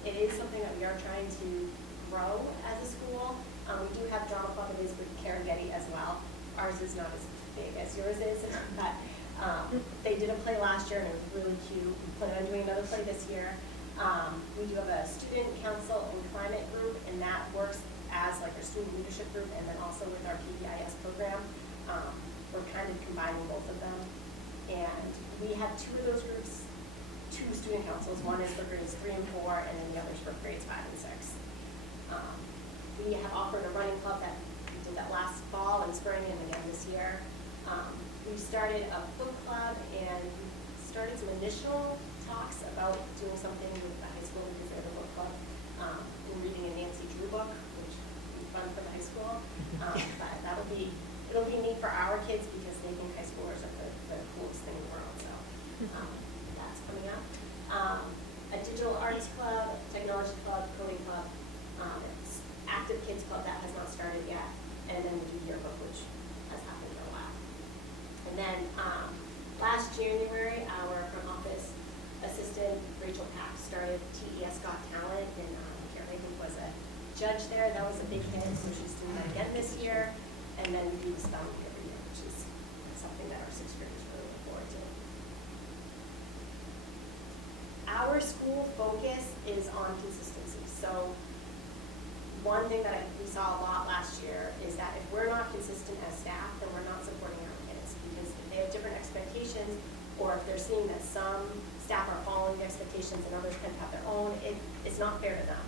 it is something that we are trying to grow as a school. We do have drama club. It is with Karen Getty as well. Ours is not as big as yours is, but they did a play last year and it was really cute. We plan on doing another play this year. We do have a student council and climate group, and that works as like our student leadership group, and then also with our PBIS program. We're kind of combining both of them. And we have two of those groups two student councils. One is for grades 3 and 4, and then the other's for grades 5 and 6. We have offered a running club that we did that last fall and spring and again this year. We started a book club and we started some initial talks about doing something with the high school because they have a book club. We're reading a Nancy Drew book, which will be fun for the high school. But it'll be neat for our kids because they think high schoolers are the coolest thing in the world. So that's coming up. A digital arts club, technology club, coding club, active kids club that has not started yet, and then we do yearbook, which has happened for a while. And then last January, our front office assistant Rachel Pack started TES Got Talent, and Carrie was a judge there. That was a big hit, so she's doing that again this year. And then we do the spelling every year, which is something that our sixth graders really look forward to. Our school focus is on consistency. So one thing that we saw a lot last year is that if we're not consistent as staff, then we're not supporting our kids. Because if they have different expectations, or if they're seeing that some staff are following the expectations and others can have their own, it's not fair to them.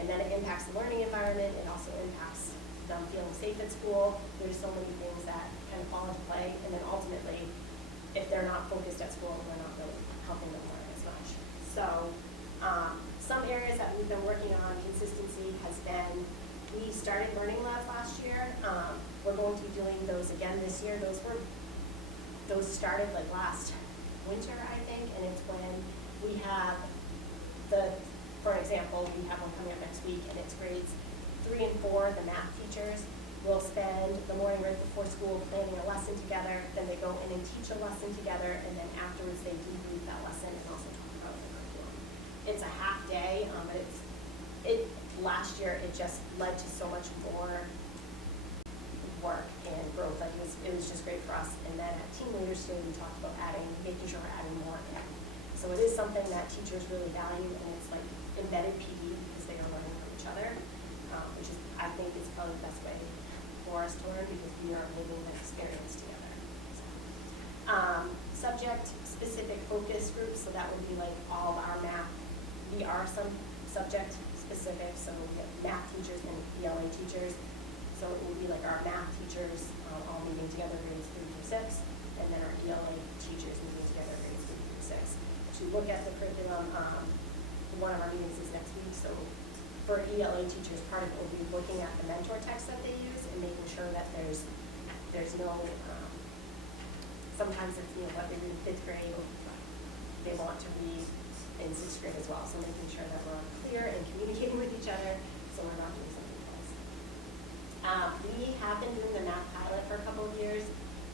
And then it impacts the learning environment. It also impacts them feeling safe at school. There's so many things that kind of fall into play. And then ultimately, if they're not focused at school, we're not really helping them learn as much. So some areas that we've been working on consistency has been, we started learning labs last year. We're going to be doing those again this year. Those started like last winter, I think, and it's when we have for example, we have one coming up next week, and it's grades 3 and 4, the math teachers will spend the morning right before school planning a lesson together, then they go in and teach a lesson together, and then afterwards they debrief that lesson and also talk about the curriculum. It's a half day, but last year it just led to so much more work and growth. Like it was just great for us. And then at Team Leaders Day, we talked about making sure we're adding more in. So it is something that teachers really value, and it's like embedded PD because they are learning from each other, which is, I think, is probably the best way for us to learn because we are living that experience together. So, subject-specific focus groups, so that would be like all of our math. We are some subject-specific, so we have math teachers and ELA teachers. So it would be like our math teachers all meeting together grades 3 through 6, and then our ELA teachers meeting together grades 3 through 6. To look at the curriculum, one of our meetings is next week, so for ELA teachers, part of it will be looking at the mentor text that they use and making sure that there's no, sometimes it's, what they read in 5th grade, they want to read in 6th grade as well, so making sure that we're clear and communicating with each other so we're not doing something else. We have been doing the math pilot for a couple of years,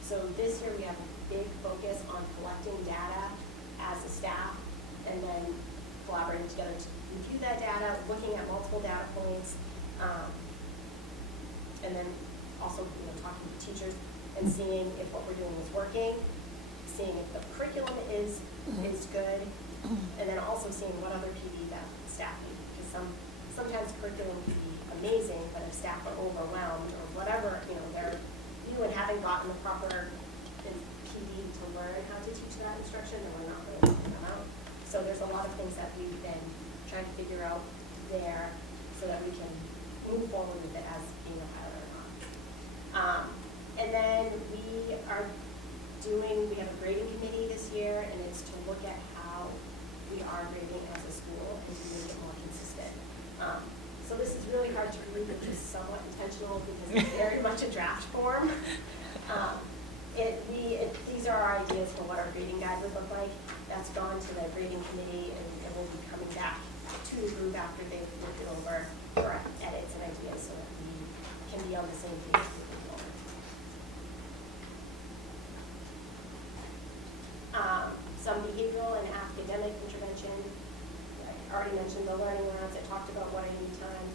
so this year we have a big focus on collecting data as a staff and then collaborating together to review that data, looking at multiple data points, and then also talking to teachers and seeing if what we're doing is working, seeing if the curriculum is good, and then also seeing what other PD that staff need. Because sometimes curriculum can be amazing, but if staff are overwhelmed or whatever, they're new and haven't gotten the proper PD to learn how to teach that instruction, then we're not really helping them out. So there's a lot of things that we've been trying to figure out there so that we can move forward with it as being a pilot or not. And then we have a grading committee this year, and it's to look at how we are grading as a school and to make it more consistent. So this is really hard to read, which is somewhat intentional because it's very much a draft form. These are our ideas for what our grading guide would look like. That's gone to the grading committee, and it will be coming back to the group after they've looked it over for edits and ideas so that we can be on the same page moving forward. Some behavioral and academic intervention. I already mentioned the learning labs. I talked about what I need time.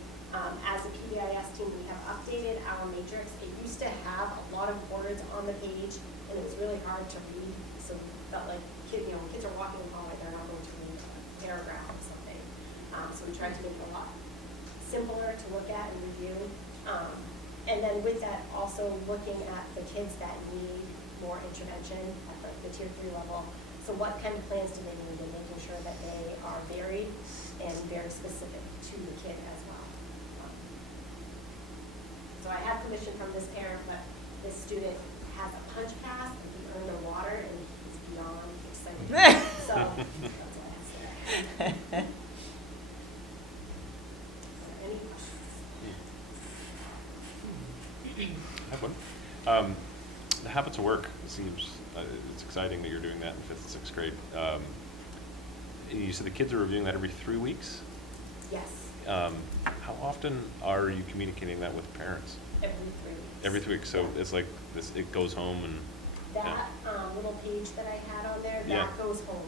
As a PBIS team, we have updated our matrix. It used to have a lot of words on the page, and it was really hard to read. So we felt like when kids are walking in the hallway, they're not going to read a paragraph or something. So we tried to make it a lot simpler to look at and review. And then with that, also looking at the kids that need more intervention at the tier 3 level. So what kind of plans do they need, and making sure that they are varied and very specific to the kid as well. So I have permission from this parent, but this student has a punch pass, and he earned a water, and he's beyond excited. So, that's all I have to say. Any questions? I have one. The habits of work seems, it's exciting that you're doing that in 5th and 6th grade. And you said the kids are reviewing that every 3 weeks? Yes, How often are you communicating that with parents? every 3 weeks. Every 3 weeks, so it's like this, it goes home and, That little page that I had on there, Yeah. that goes home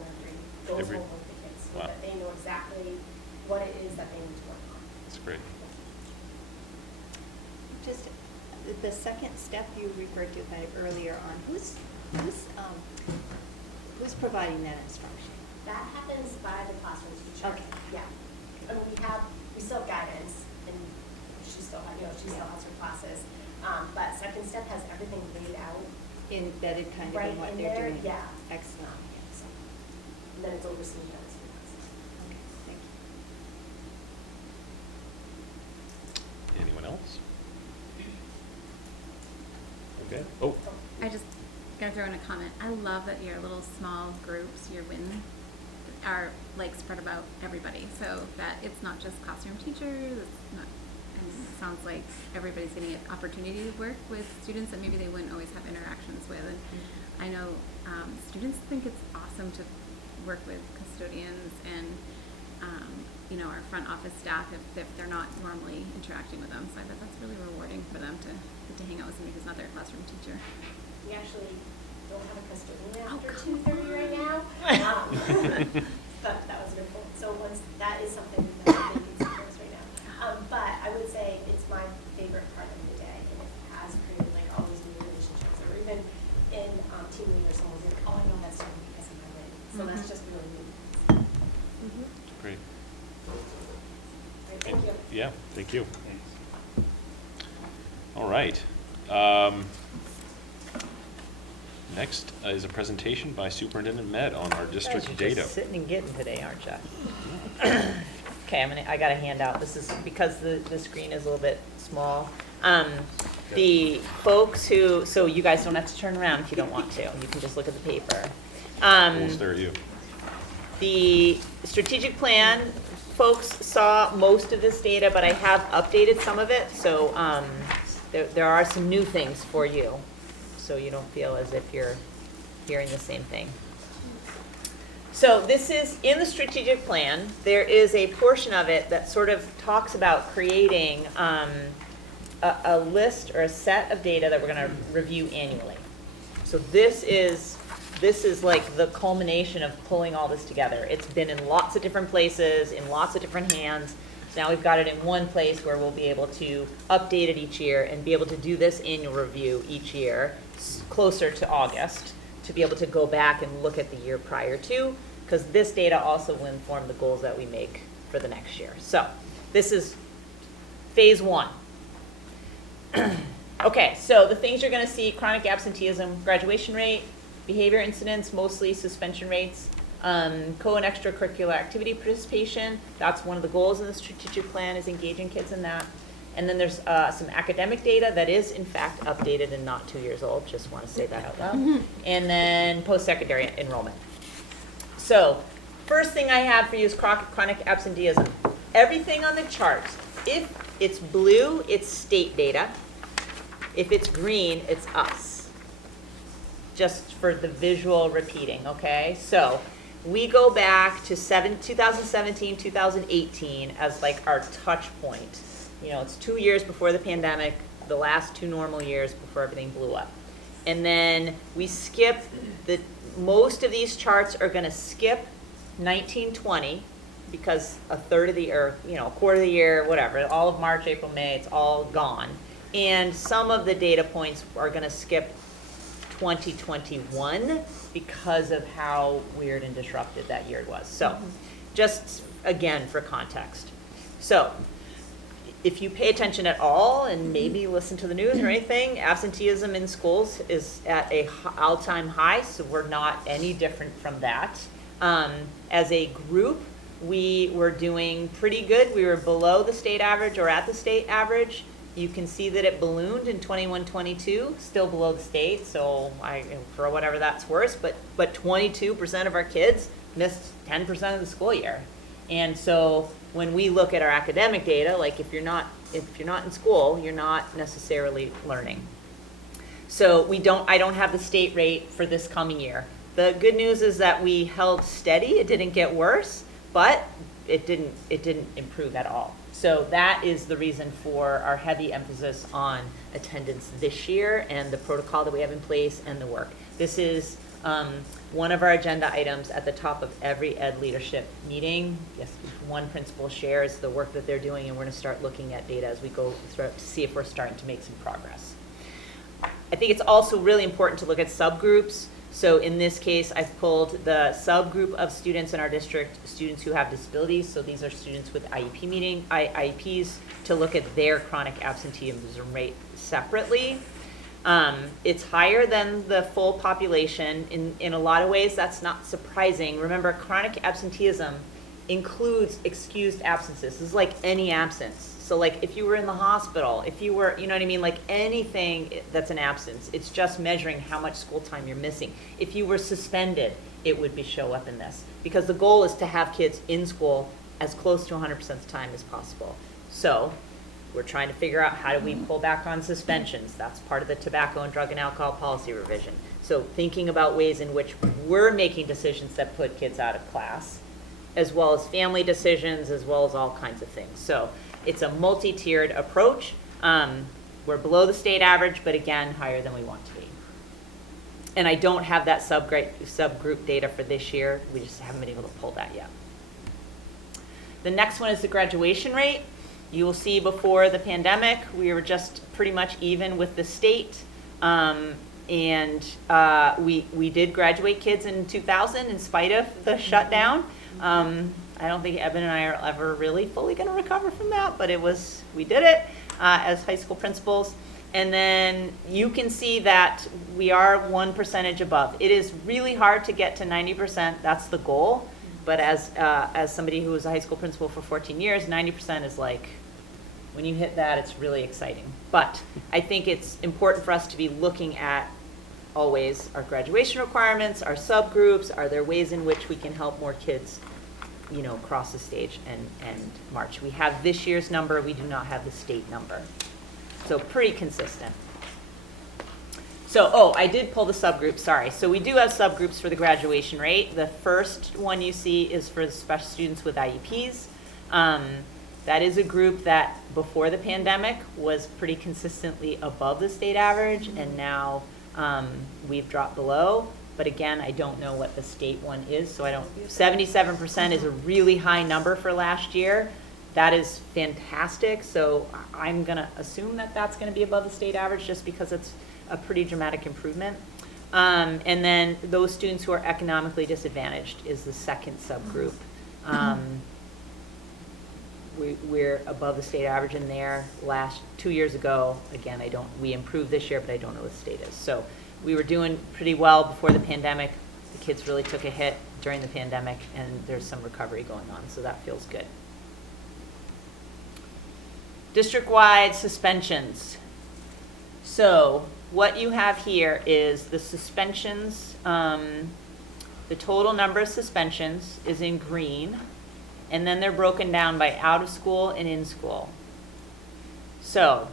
goes Every- home with the kids, so Wow. that they know exactly what it is that they need to work on. it's great. Just the second step you referred to earlier on, who's providing that instruction? That happens by the classroom teacher. Okay. Yeah. And we still have guidance, and she still has her classes. But second step has everything laid out. Embedded kind of Right in what in they're there, doing? yeah. Excellent. So, and then it's overseen by the students. Okay, thank you. Anyone else? Okay. Oh, I just gotta throw in a comment. I love that your little small groups, your win, are like spread about everybody, so that it's not just classroom teachers. It's not. I mean, it sounds like everybody's getting an opportunity to work with students that maybe they wouldn't always have interactions with. And I know students think it's awesome to work with custodians and our front office staff if they're not normally interacting with them. So I bet that's really rewarding for them to get to hang out with somebody who's not their classroom teacher. We actually don't have a custodian Oh, after come 2:30 right now. But that was good point. So that is something that I think is close right now. But I would say it's my favorite part of the day, and it has created like all these new relationships, or even in team leader, someone's like, oh, I know that student because of my win. So that's just really neat. great. Great, thank you. Yeah, thank you. All right. Next is a presentation by Superintendent Med on our district You guys are data. just sitting and getting today, aren't you? Okay, I got a handout. This is because the screen is a little bit small. The folks so you guys don't have to turn around if you don't want to. You can just look at the paper. We'll stare at you. The strategic plan, folks saw most of this data, but I have updated some of it. So there are some new things for you, so you don't feel as if you're hearing the same thing. So this is in the strategic plan. There is a portion of it that sort of talks about creating a list or a set of data that we're going to review annually. So this is like the culmination of pulling all this together. It's been in lots of different places, in lots of different hands. So now we've got it in one place where we'll be able to update it each year and be able to do this annual review each year, closer to August, to be able to go back and look at the year prior to, because this data also will inform the goals that we make for the next year. So this is phase one. Okay, so the things you're going to see: chronic absenteeism, graduation rate, behavior incidents, mostly suspension rates, co and extracurricular activity participation. That's one of the goals in the strategic plan, is engaging kids in that. And then there's some academic data that is in fact updated and not 2 years old. Just want to say that out loud. And then post-secondary enrollment. So first thing I have for you is chronic absenteeism. Everything on the charts, if it's blue, it's state data. If it's green, it's us. Just for the visual repeating, okay? So we go back to 2017, 2018 as like our touch point. You know, it's 2 years before the pandemic, the last 2 normal years before everything blew up. And then we skip most of these charts are going to skip 1920 because a third of the year, a quarter of the year, whatever, all of March, April, May, it's all gone. And some of the data points are going to skip 2021 because of how weird and disrupted that year was. So just again for context. So if you pay attention at all and maybe listen to the news or anything, absenteeism in schools is at a all-time high, so we're not any different from that. As a group, we were doing pretty good. We were below the state average or at the state average. You can see that it ballooned in 21-22, still below the state, so for whatever that's worth, but 22% of our kids missed 10% of the school year. And so when we look at our academic data, like if you're not in school, you're not necessarily learning. So I don't have the state rate for this coming year. The good news is that we held steady. It didn't get worse, but it didn't improve at all. So that is the reason for our heavy emphasis on attendance this year and the protocol that we have in place and the work. This is one of our agenda items at the top of every ed leadership meeting. Yes, one principal shares the work that they're doing, and we're going to start looking at data as we go through to see if we're starting to make some progress. I think it's also really important to look at subgroups. So in this case, I've pulled the subgroup of students in our district, students who have disabilities. So these are students with IEPs, to look at their chronic absenteeism rate separately. It's higher than the full population. In a lot of ways, that's not surprising. Remember, chronic absenteeism includes excused absences. This is like any absence. So like if you were in the hospital, if you were, you know what I mean, like anything that's an absence, it's just measuring how much school time you're missing. If you were suspended, it would show up in this, because the goal is to have kids in school as close to 100% of the time as possible. So we're trying to figure out how do we pull back on suspensions. That's part of the tobacco and drug and alcohol policy revision. So thinking about ways in which we're making decisions that put kids out of class, as well as family decisions, as well as all kinds of things. So it's a multi-tiered approach. We're below the state average, but again, higher than we want to be. And I don't have that subgroup data for this year. We just haven't been able to pull that yet. The next one is the graduation rate. You will see before the pandemic, we were just pretty much even with the state. We did graduate kids in 2000 in spite of the shutdown. I don't think Eben and I are ever really fully going to recover from that, but we did it as high school principals. And then you can see that we are 1% above. It is really hard to get to 90%. That's the goal. But as somebody who was a high school principal for 14 years, 90% is like, when you hit that, it's really exciting. But I think it's important for us to be looking at always our graduation requirements, our subgroups. Are there ways in which we can help more kids, cross the stage and march? We have this year's number. We do not have the state number. So pretty consistent. So, I did pull the subgroups, sorry. So we do have subgroups for the graduation rate. The first one you see is for the special students with IEPs. That is a group that before the pandemic was pretty consistently above the state average, and now we've dropped below. But again, I don't know what the state one is, so 77% is a really high number for last year. That is fantastic, so I'm gonna assume that that's gonna be above the state average just because it's a pretty dramatic improvement. And then those students who are economically disadvantaged is the second subgroup. We're above the state average in there. 2 years ago, again, we improved this year, but I don't know what the state is. So we were doing pretty well before the pandemic. The kids really took a hit during the pandemic, and there's some recovery going on, so that feels good. District-wide suspensions. So what you have here is the suspensions. The total number of suspensions is in green, and then they're broken down by out of school and in school. So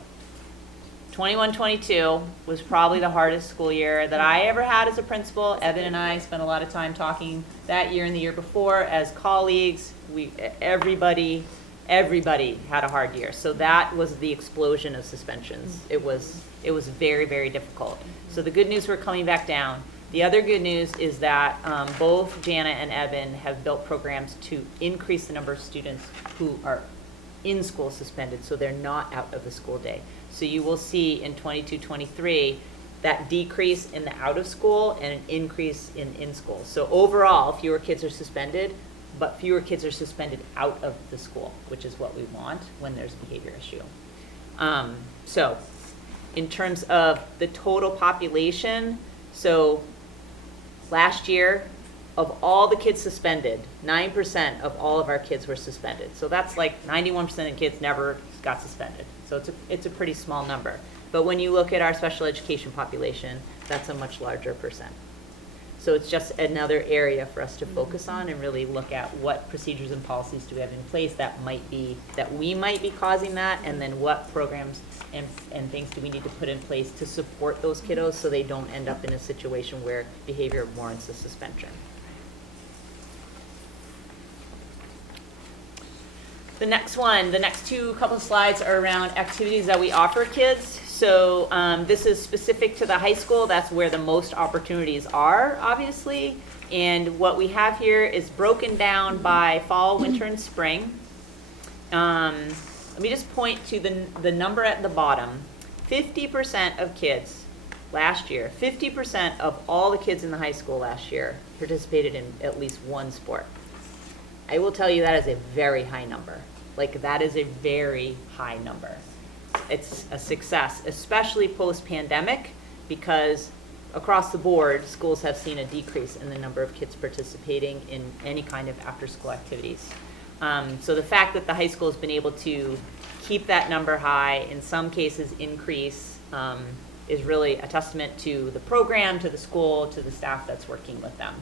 21-22 was probably the hardest school year that I ever had as a principal. Evan and I spent a lot of time talking that year and the year before as colleagues. Everybody had a hard year. So that was the explosion of suspensions. It was very, very difficult. So the good news, we're coming back down. The other good news is that both Jana and Eben have built programs to increase the number of students who are in school suspended, so they're not out of the school day. So you will see in 22-23 that decrease in the out of school and an increase in school. So overall, fewer kids are suspended, but fewer kids are suspended out of the school, which is what we want when there's a behavior issue. So in terms of the total population, so last year, of all the kids suspended, 9% of all of our kids were suspended. So that's like 91% of kids never got suspended. So it's a pretty small number. But when you look at our special education population, that's a much larger percent. So it's just another area for us to focus on and really look at what procedures and policies do we have in place that we might be causing that, and then what programs and things do we need to put in place to support those kiddos so they don't end up in a situation where behavior warrants a suspension. The next couple of slides are around activities that we offer kids. So this is specific to the high school. That's where the most opportunities are, obviously. And what we have here is broken down by fall, winter, and spring. Let me just point to the number at the bottom. 50% of kids last year, 50% of all the kids in the high school last year participated in at least one sport. I will tell you that is a very high number. Like, that is a very high number. It's a success, especially post-pandemic, because across the board, schools have seen a decrease in the number of kids participating in any kind of after-school activities. So the fact that the high school has been able to keep that number high, in some cases increase, is really a testament to the program, to the school, to the staff that's working with them.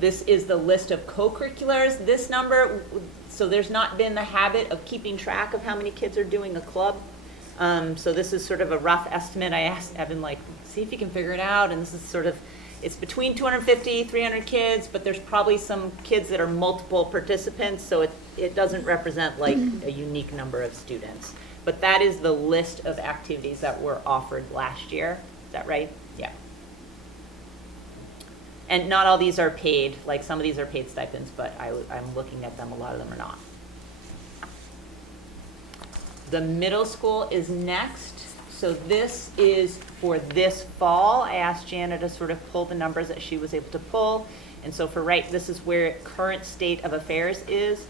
This is the list of co-curriculars. This number, so there's not been the habit of keeping track of how many kids are doing a club. So this is sort of a rough estimate. I asked Evan, like, see if you can figure it out. And this is sort of, it's between 250, 300 kids, but there's probably some kids that are multiple participants, so it doesn't represent like a unique number of students. But that is the list of activities that were offered last year. Is that right? Yeah. And not all these are paid, like some of these are paid stipends, but I'm looking at them, a lot of them are not. The middle school is next. So this is for this fall. I asked Jana to sort of pull the numbers that she was able to pull. And so this is where current state of affairs is.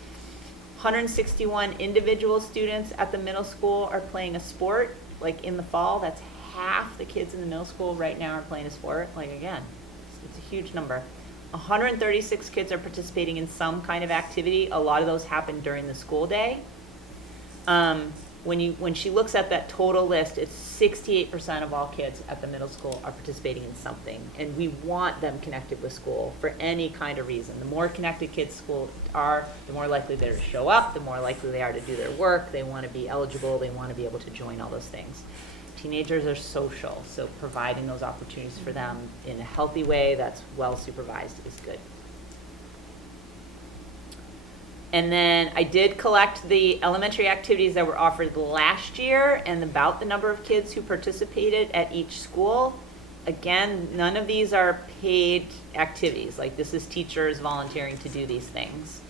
161 individual students at the middle school are playing a sport, like in the fall. That's half the kids in the middle school right now are playing a sport. Like, again, it's a huge number. 136 kids are participating in some kind of activity. A lot of those happen during the school day. When she looks at that total list, it's 68% of all kids at the middle school are participating in something. And we want them connected with school for any kind of reason. The more connected kids school are, the more likely they're to show up, the more likely they are to do their work, they want to be eligible, they want to be able to join all those things. Teenagers are social, so providing those opportunities for them in a healthy way that's well supervised is good. And then I did collect the elementary activities that were offered last year and about the number of kids who participated at each school. Again, none of these are paid activities. Like, this is teachers volunteering to do these things.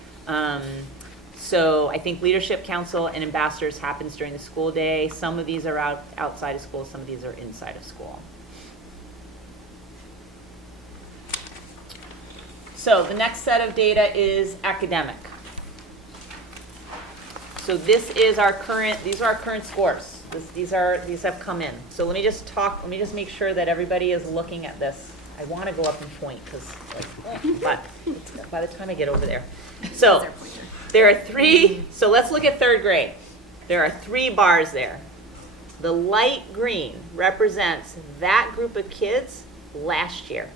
So I think Leadership Council and Ambassadors happens during the school day. Some of these are outside of school, some of these are inside of school. So the next set of data is academic. So these are our current scores. These have come in. So let me just make sure that everybody is looking at this. I want to go up and point but by the time I get over there. So there are three, so let's look at third grade. There are 3 bars there. The light green represents that group of kids last year.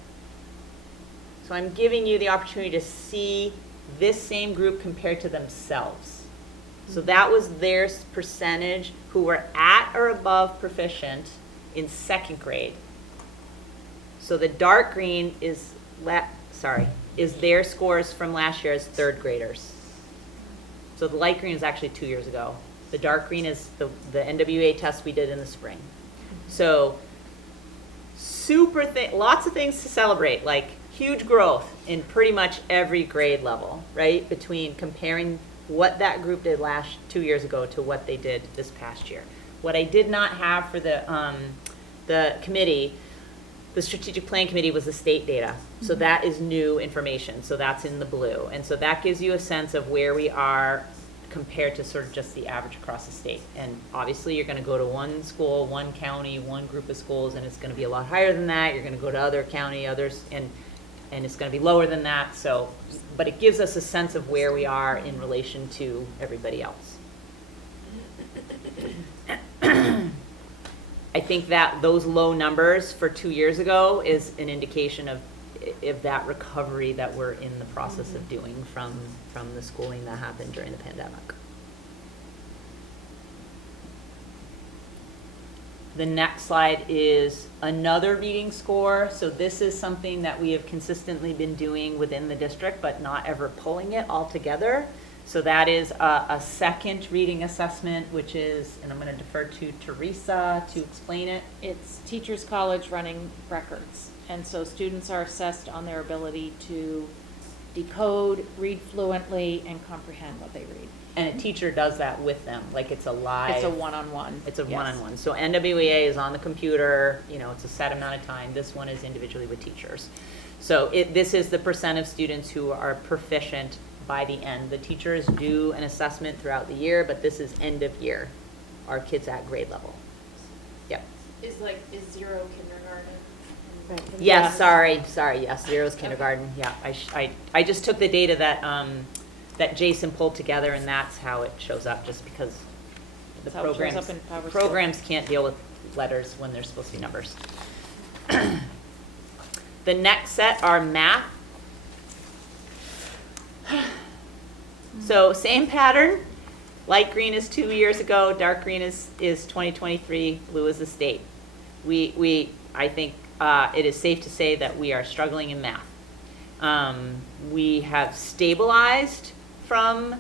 So I'm giving you the opportunity to see this same group compared to themselves. So that was their percentage who were at or above proficient in 2nd grade. So the dark green is their scores from last year as 3rd graders. So the light green is actually 2 years ago. The dark green is the NWA test we did in the spring. So lots of things to celebrate, like huge growth in pretty much every grade level, right? Between comparing what that group did 2 years ago to what they did this past year. What I did not have for the committee, The strategic plan committee was the state data. So that is new information. So that's in the blue. And so that gives you a sense of where we are compared to sort of just the average across the state. And obviously you're gonna go to one school, one county, one group of schools, and it's gonna be a lot higher than that. You're gonna go to other county, others, and it's gonna be lower than that. So, but it gives us a sense of where we are in relation to everybody else. I think that those low numbers for 2 years ago is an indication of that recovery that we're in the process of doing from the schooling that happened during the pandemic. The next slide is another reading score. So this is something that we have consistently been doing within the district, but not ever pulling it all together. So that is a second reading assessment, which is, and I'm going to defer to Teresa to explain it. It's Teachers College running records. And so students are assessed on their ability to decode, read fluently, and comprehend what they read. And a teacher does that with them, like it's a live. It's a one-on-one. It's a Yes. one-on-one. So NWEA is on the computer, you know, it's a set amount of time. This one is individually with teachers. So this is the percent of students who are proficient by the end. The teachers do an assessment throughout the year, but this is end of year. Our kids at grade level. Yep. Is zero kindergarten? Right. Yes, sorry, yes, zero's kindergarten. Yeah, I just took the data that that Jason pulled together, and that's how it shows up, just because the That's how it shows programs up in Power Score. programs can't deal with letters when they're supposed to be numbers. The next set are math. So same pattern. Light green is 2 years ago. Dark green is 2023. Blue is the state. I think it is safe to say that we are struggling in math. We have stabilized from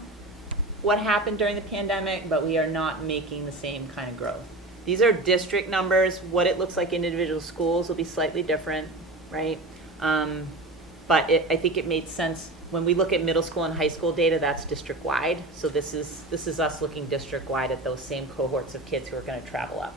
what happened during the pandemic, but we are not making the same kind of growth. These are district numbers. What it looks like in individual schools will be slightly different, right? But I think it made sense. When we look at middle school and high school data, that's district-wide. So this is us looking district-wide at those same cohorts of kids who are going to travel up.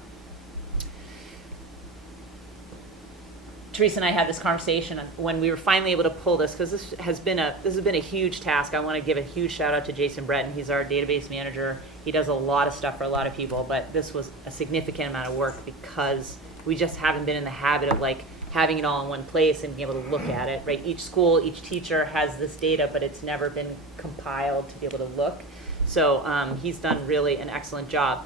Teresa and I had this conversation when we were finally able to pull this, because this has been a huge task. I want to give a huge shout out to Jason Breton. He's our database manager. He does a lot of stuff for a lot of people, but this was a significant amount of work because we just haven't been in the habit of like having it all in one place and being able to look at it, right? Each school, each teacher has this data, but it's never been compiled to be able to look. So he's done really an excellent job.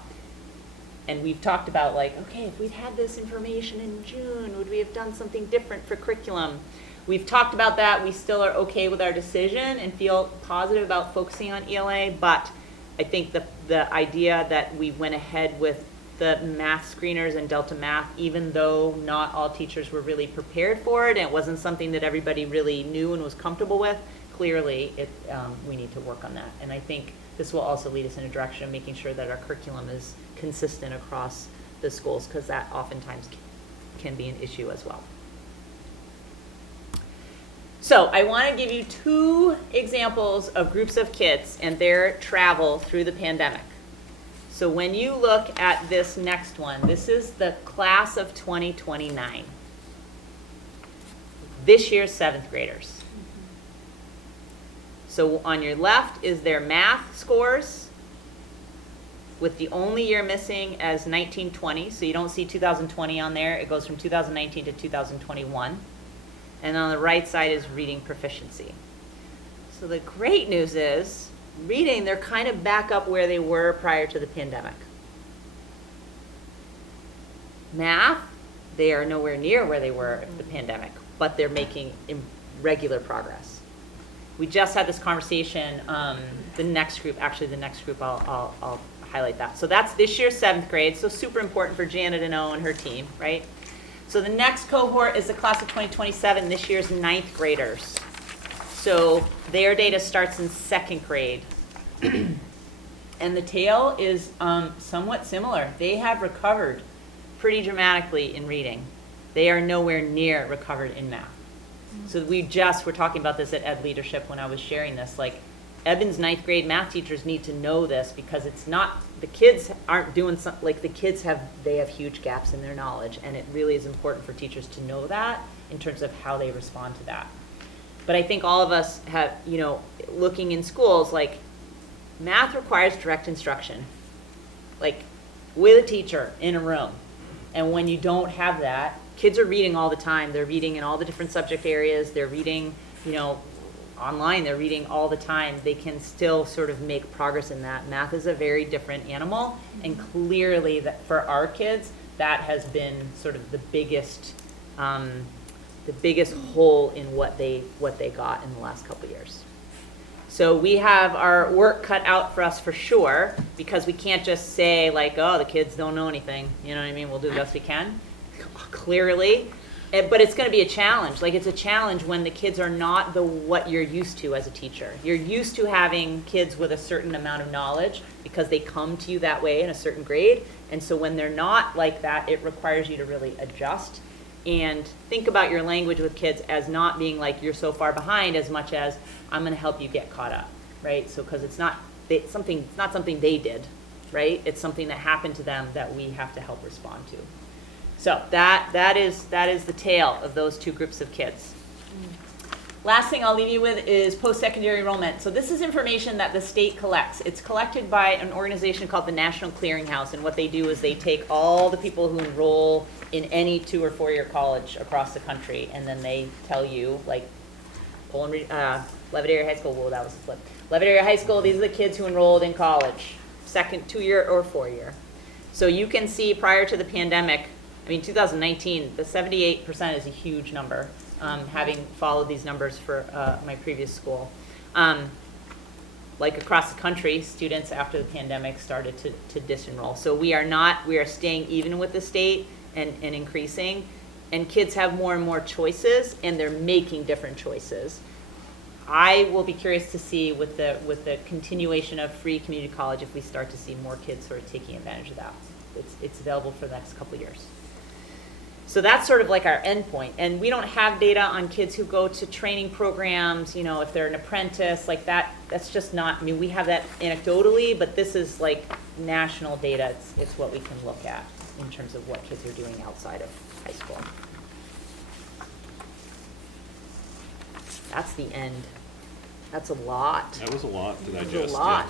And we've talked about like, okay, if we'd had this information in June, would we have done something different for curriculum? We've talked about that. We still are okay with our decision and feel positive about focusing on ELA, but I think the idea that we went ahead with the math screeners and Delta Math, even though not all teachers were really prepared for it, and it wasn't something that everybody really knew and was comfortable with, clearly we need to work on that. And I think this will also lead us in a direction of making sure that our curriculum is consistent across the schools, because that oftentimes can be an issue as well. So I want to give you 2 examples of groups of kids and their travel through the pandemic. So when you look at this next one, this is the class of 2029. This year's 7th graders. So on your left is their math scores, with the only year missing as 1920. So you don't see 2020 on there. It goes from 2019 to 2021. And on the right side is reading proficiency. So the great news is, reading, they're kind of back up where they were prior to the pandemic. Math, they are nowhere near where they were at the pandemic, but they're making regular progress. We just had this conversation, the next group, I'll highlight that. So that's this year's 7th grade, so super important for Janet and O and her team, right? So the next cohort is the class of 2027, this year's 9th graders. So their data starts in 2nd grade. And the tale is somewhat similar. They have recovered pretty dramatically in reading. They are nowhere near recovered in math. So we're talking about this at Ed Leadership when I was sharing this, like Evan's ninth grade math teachers need to know this, because it's not, the kids aren't doing some, like, the kids they have huge gaps in their knowledge, and it really is important for teachers to know that in terms of how they respond to that. But I think all of us have, you know, looking in schools, like, math requires direct instruction, like, with a teacher in a room. And when you don't have that, kids are reading all the time. They're reading in all the different subject areas. They're reading, you know, online. They're reading all the time. They can still sort of make progress in that. Math is a very different animal, and clearly that for our kids, that has been sort of the biggest hole in what they got in the last couple of years. So we have our work cut out for us for sure, because we can't just say like, oh, the kids don't know anything. You know what I mean? We'll do the best we can, clearly. But it's going to be a challenge. Like, it's a challenge when the kids are not what you're used to as a teacher. You're used to having kids with a certain amount of knowledge because they come to you that way in a certain grade. And so when they're not like that, it requires you to really adjust and think about your language with kids as not being like you're so far behind, as much as I'm going to help you get caught up, right? So because it's not something they did, right? It's something that happened to them that we have to help respond to. So that is the tale of those two groups of kids. Last thing I'll leave you with is post-secondary enrollment. So this is information that the state collects. It's collected by an organization called the National Clearinghouse, and what they do is they take all the people who enroll in any 2- or 4-year college across the country, and then they tell you, like, Leavitt Area High School, well, that was a flip. Leavitt Area High School, these are the kids who enrolled in college, 2-year or 4-year. So you can see prior to the pandemic, I mean, 2019, the 78% is a huge number, having followed these numbers for my previous school. Like across the country, students after the pandemic started to disenroll. So we are staying even with the state and increasing. And kids have more and more choices, and they're making different choices. I will be curious to see with the continuation of free community college if we start to see more kids sort of taking advantage of that. It's available for the next couple of years. So that's sort of like our end point. And we don't have data on kids who go to training programs, you know, if they're an apprentice, like that's just not, I mean, we have that anecdotally, but this is like national data. It's what we can look at in terms of what kids are doing outside of high school. That's the end. That's a lot. That was a lot to digest. That's a lot.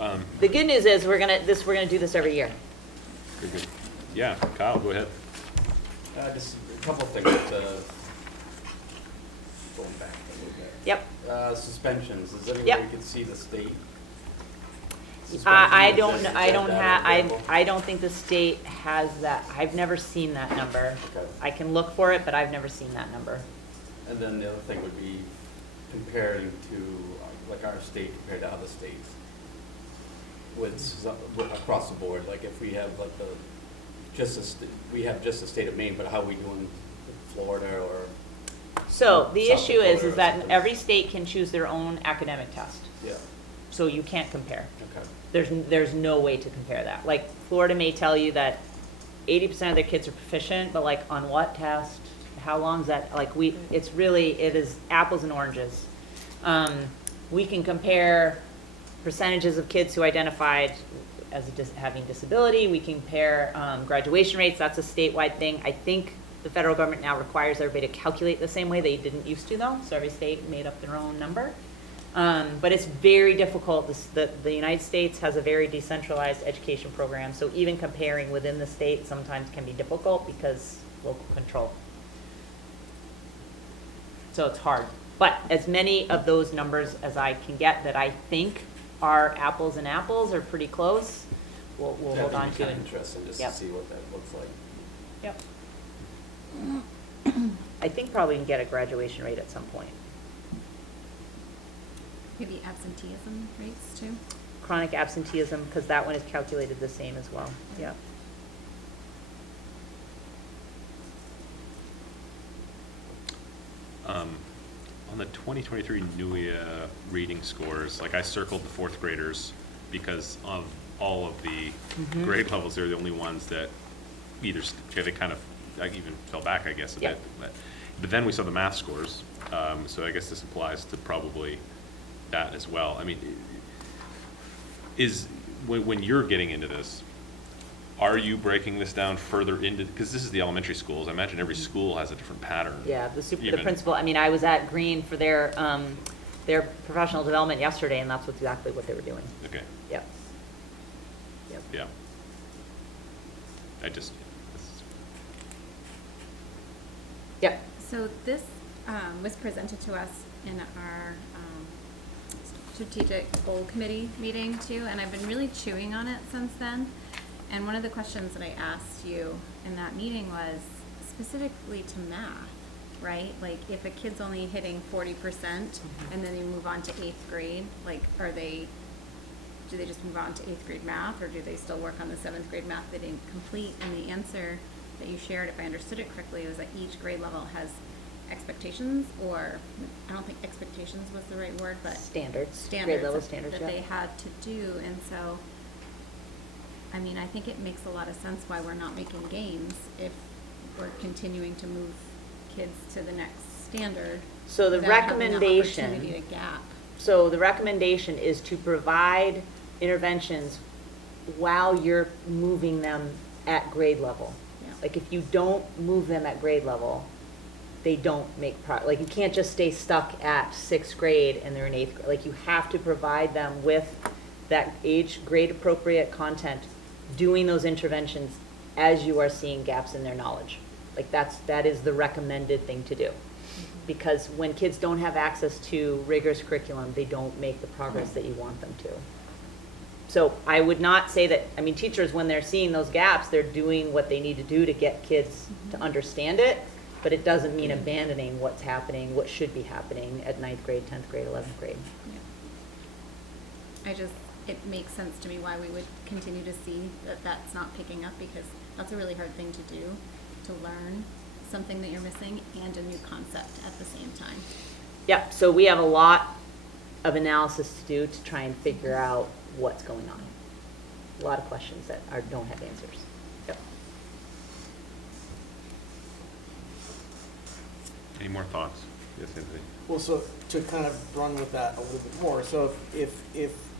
Yeah. The good news is we're gonna do this every year. Very good. Yeah, Kyle, go ahead. Just a couple of things, going back a little bit. Yep. Suspensions, is there any Yep. way we could see the state? I suspensions? I don't think the state has that. I've never seen that number. Okay. I can look for it, but I've never seen that number. And then the other thing would be comparing to, like our state compared to other states. With across the board, like if we have like we have just the state of Maine, but how are we doing Florida or? So the South issue is Dakota or that something? every state can choose their own academic test. Yeah, So you can't compare. okay. There's no way to compare that. Like Florida may tell you that 80% of their kids are proficient, but like on what test? How long is that? Like it is apples and oranges. We can compare percentages of kids who identified as having disability. We can compare graduation rates. That's a statewide thing. I think the federal government now requires everybody to calculate the same way. They didn't used to though, so every state made up their own number. But it's very difficult. The United States has a very decentralized education program, so even comparing within the state sometimes can be difficult because local control. So it's hard. But as many of those numbers as I can get that I think are apples and apples are pretty close, we'll hold on to. That'd be interesting just Yep. to see what that looks like. Yep. I think probably we can get a graduation rate at some point. Maybe absenteeism rates too. Chronic absenteeism, because that one is calculated the same as well. Yep. On the 2023 NUIA reading scores, like I circled the 4th graders because of all of the grade levels, they're the only ones that either they kind of even fell back, I guess, a bit. But then we saw the math scores, so I guess this applies to probably that as well. I mean, when you're getting into this, are you breaking this down further into, because this is the elementary schools, I imagine every school has a different pattern. Yeah, the even- principal, I mean, I was at Green for their professional development yesterday, and that's exactly what they were doing. Okay, Yep. Yep. yeah. Yep. So this was presented to us in our strategic goal committee meeting too, and I've been really chewing on it since then. And one of the questions that I asked you in that meeting was specifically to math, right? Like if a kid's only hitting 40% and then you move on to 8th grade, like do they just move on to 8th grade math, or do they still work on the 7th grade math they didn't complete? And the answer that you shared, if I understood it correctly, was that each grade level has expectations, or I don't think expectations was the right word, but Standards. Grade level standards, that yeah. they had to do. And so, I mean, I think it makes a lot of sense why we're not making gains if we're continuing to move kids to the next standard. So the without having that recommendation. opportunity to gap. So the recommendation is to provide interventions while you're moving them at grade level. Yeah. Like if you don't move them at grade level, they don't make like you can't just stay stuck at 6th grade and they're in 8th grade. Like you have to provide them with that age grade appropriate content, doing those interventions as you are seeing gaps in their knowledge. Like that is the recommended thing to do. Because when kids don't have access to rigorous curriculum, they don't make the progress that you want them to. So I would not say that, I mean, teachers, when they're seeing those gaps, they're doing what they need to do to get kids to understand it, but it doesn't mean abandoning what's happening, what should be happening at 9th grade, 10th grade, 11th grade. Yeah. It makes sense to me why we would continue to see that that's not picking up, because that's a really hard thing to do, to learn something that you're missing and a new concept at the same time. Yeah, so we have a lot of analysis to do to try and figure out what's going on. A lot of questions that don't have answers. Yep. Any more thoughts? Yes, Anthony? Well, so to kind of run with that a little bit more, so if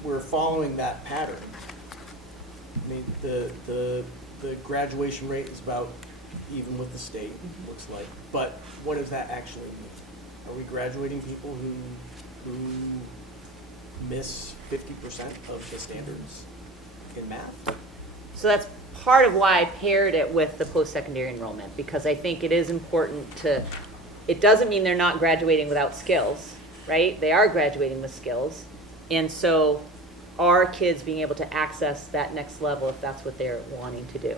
we're following that pattern, I mean, the graduation rate is about even with the state, looks like, but what does that actually mean? Are we graduating people who miss 50% of the standards in math? So that's part of why I paired it with the post-secondary enrollment, because I think it is important to, it doesn't mean they're not graduating without skills, right? They are graduating with skills. And so are kids being able to access that next level if that's what they're wanting to do?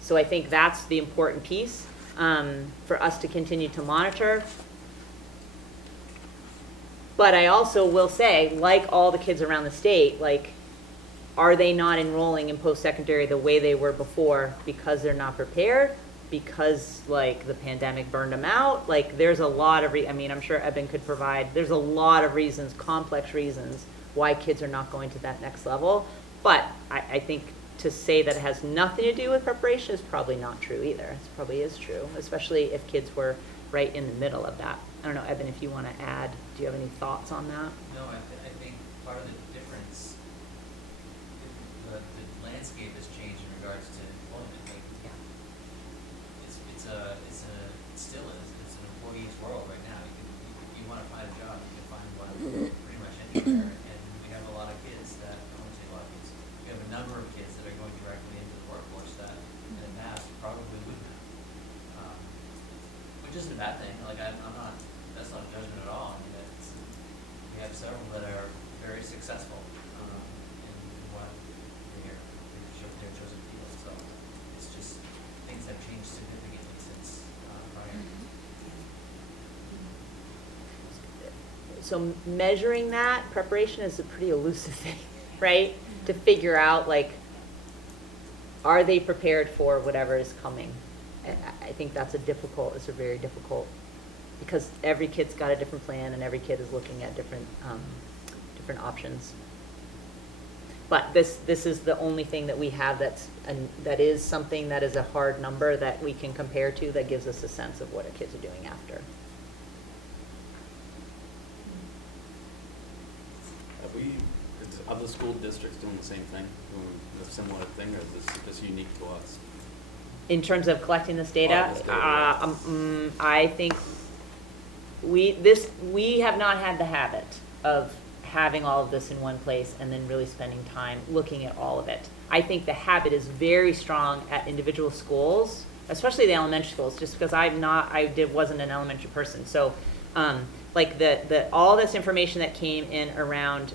So I think that's the important piece for us to continue to monitor. But I also will say, like all the kids around the state, like, are they not enrolling in post-secondary the way they were before because they're not prepared? Because, like, the pandemic burned them out? Like, there's a lot of, I mean, I'm sure Eben could provide, there's a lot of reasons, complex reasons, why kids are not going to that next level. But I think to say that it has nothing to do with preparation is probably not true either. It probably is true, especially if kids were right in the middle of that. I don't know, Eben, if you want to add, do you have any thoughts on that? No, I think part of the difference, the landscape has changed in regards to employment. Like, it's still is. It's an employee's world right now. You want to find a job, you can find one pretty much anywhere. And we have a lot of kids that, I won't say a lot of kids, we have a number of kids that are going directly into the workforce that in the past probably wouldn't have. Which isn't a bad thing. Like, I'm not, that's not a judgment at all. I mean, we have several that are very successful in what their chosen field. So it's just, things have changed significantly since prior. So measuring that, preparation is a pretty elusive thing, right? To figure out, like, are they prepared for whatever is coming? I think that's it's a very difficult, because every kid's got a different plan and every kid is looking at different options. But this is the only thing that we have that is something that is a hard number that we can compare to, that gives us a sense of what our kids are doing after. is other school districts doing the same thing, doing a similar thing, or is this unique to us? In terms of collecting this data, This data, yeah. I think we have not had the habit of having all of this in one place and then really spending time looking at all of it. I think the habit is very strong at individual schools, especially the elementary schools, just because wasn't an elementary person. So, like all this information that came in around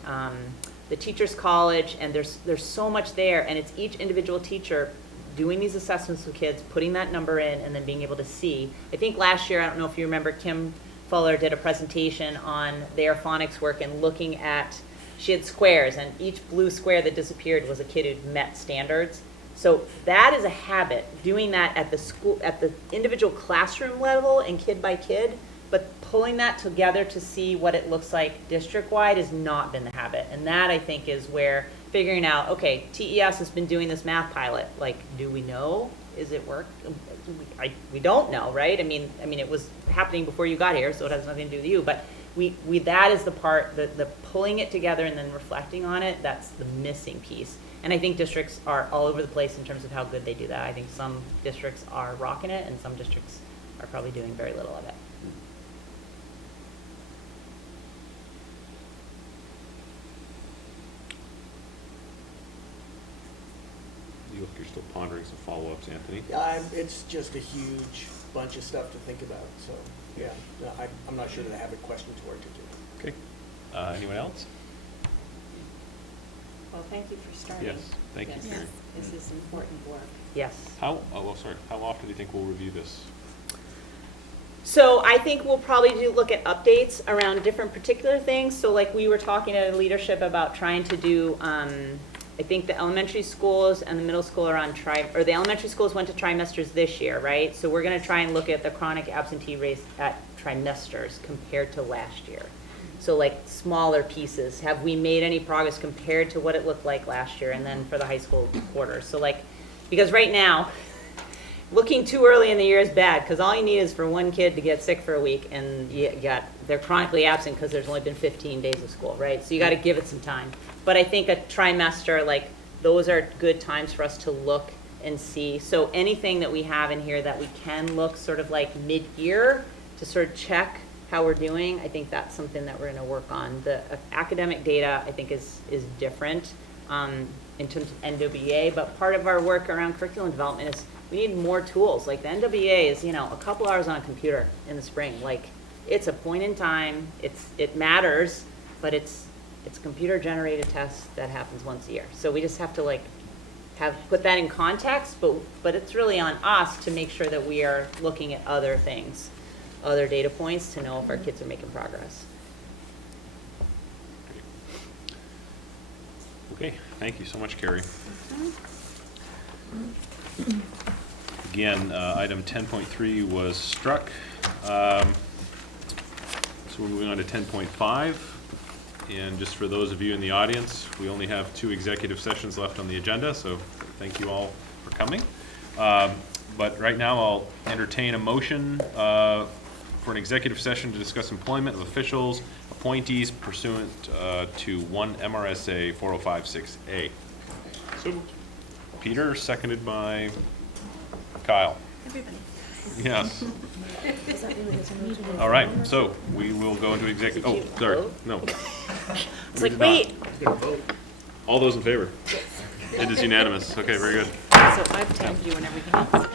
the teachers' college, and there's so much there, and it's each individual teacher doing these assessments with kids, putting that number in, and then being able to see. I think last year, I don't know if you remember, Kim Fuller did a presentation on their phonics work and looking at, she had squares, and each blue square that disappeared was a kid who'd met standards. So that is a habit, doing that at the school, at the individual classroom level and kid by kid, but pulling that together to see what it looks like district-wide has not been the habit. And that, I think, is where figuring out, okay, TES has been doing this math pilot. Like, do we know? Is it work? We don't know, right? I mean, it was happening before you got here, so it has nothing to do with you. But we that is the part, the pulling it together and then reflecting on it, that's the missing piece. And I think districts are all over the place in terms of how good they do that. I think some districts are rocking it, and some districts are probably doing very little of it. You look, you're still pondering some follow-ups, Anthony. It's just a huge bunch of stuff to think about, so, yeah, no, I'm not sure that I have a question to articulate. Okay. Anyone else? Well, thank you for starting. Yes, thank you, Karen. This is important work. Yes. How often do you think we'll review this? So I think we'll probably look at updates around different particular things. So like we were talking at leadership about trying to do, I think the elementary schools and the middle school are on the elementary schools went to trimesters this year, right? So we're going to try and look at the chronic absentee rates at trimesters compared to last year. So like smaller pieces, have we made any progress compared to what it looked like last year? And then for the high school quarters. So like, because right now, looking too early in the year is bad, because all you need is for one kid to get sick for a week, and they're chronically absent because there's only been 15 days of school, right? So you got to give it some time. But I think a trimester, like those are good times for us to look and see. So anything that we have in here that we can look sort of like mid-year to sort of check how we're doing, I think that's something that we're going to work on. The academic data, I think, is different in terms of NWA, but part of our work around curriculum development is we need more tools. Like the NWA is, a couple hours on a computer in the spring. Like it's a point in time. It matters, but it's computer generated tests that happens once a year. So we just have to put that in context, but it's really on us to make sure that we are looking at other things, other data points to know if our kids are making progress. Okay, thank you so much, Carrie. Again, item 10.3 was struck. So we're moving on to 10.5. And just for those of you in the audience, we only have 2 executive sessions left on the agenda, so thank you all for coming. But right now, I'll entertain a motion for an executive session to discuss employment of officials, appointees pursuant to 1 MRSA 4056A. So, Peter, seconded by Kyle. Everybody. Yes. All right, so we will go into executive. Oh, sorry, no. It's like, wait. All those in favor? It is unanimous. Okay, very good. So I've tagged you and everything else.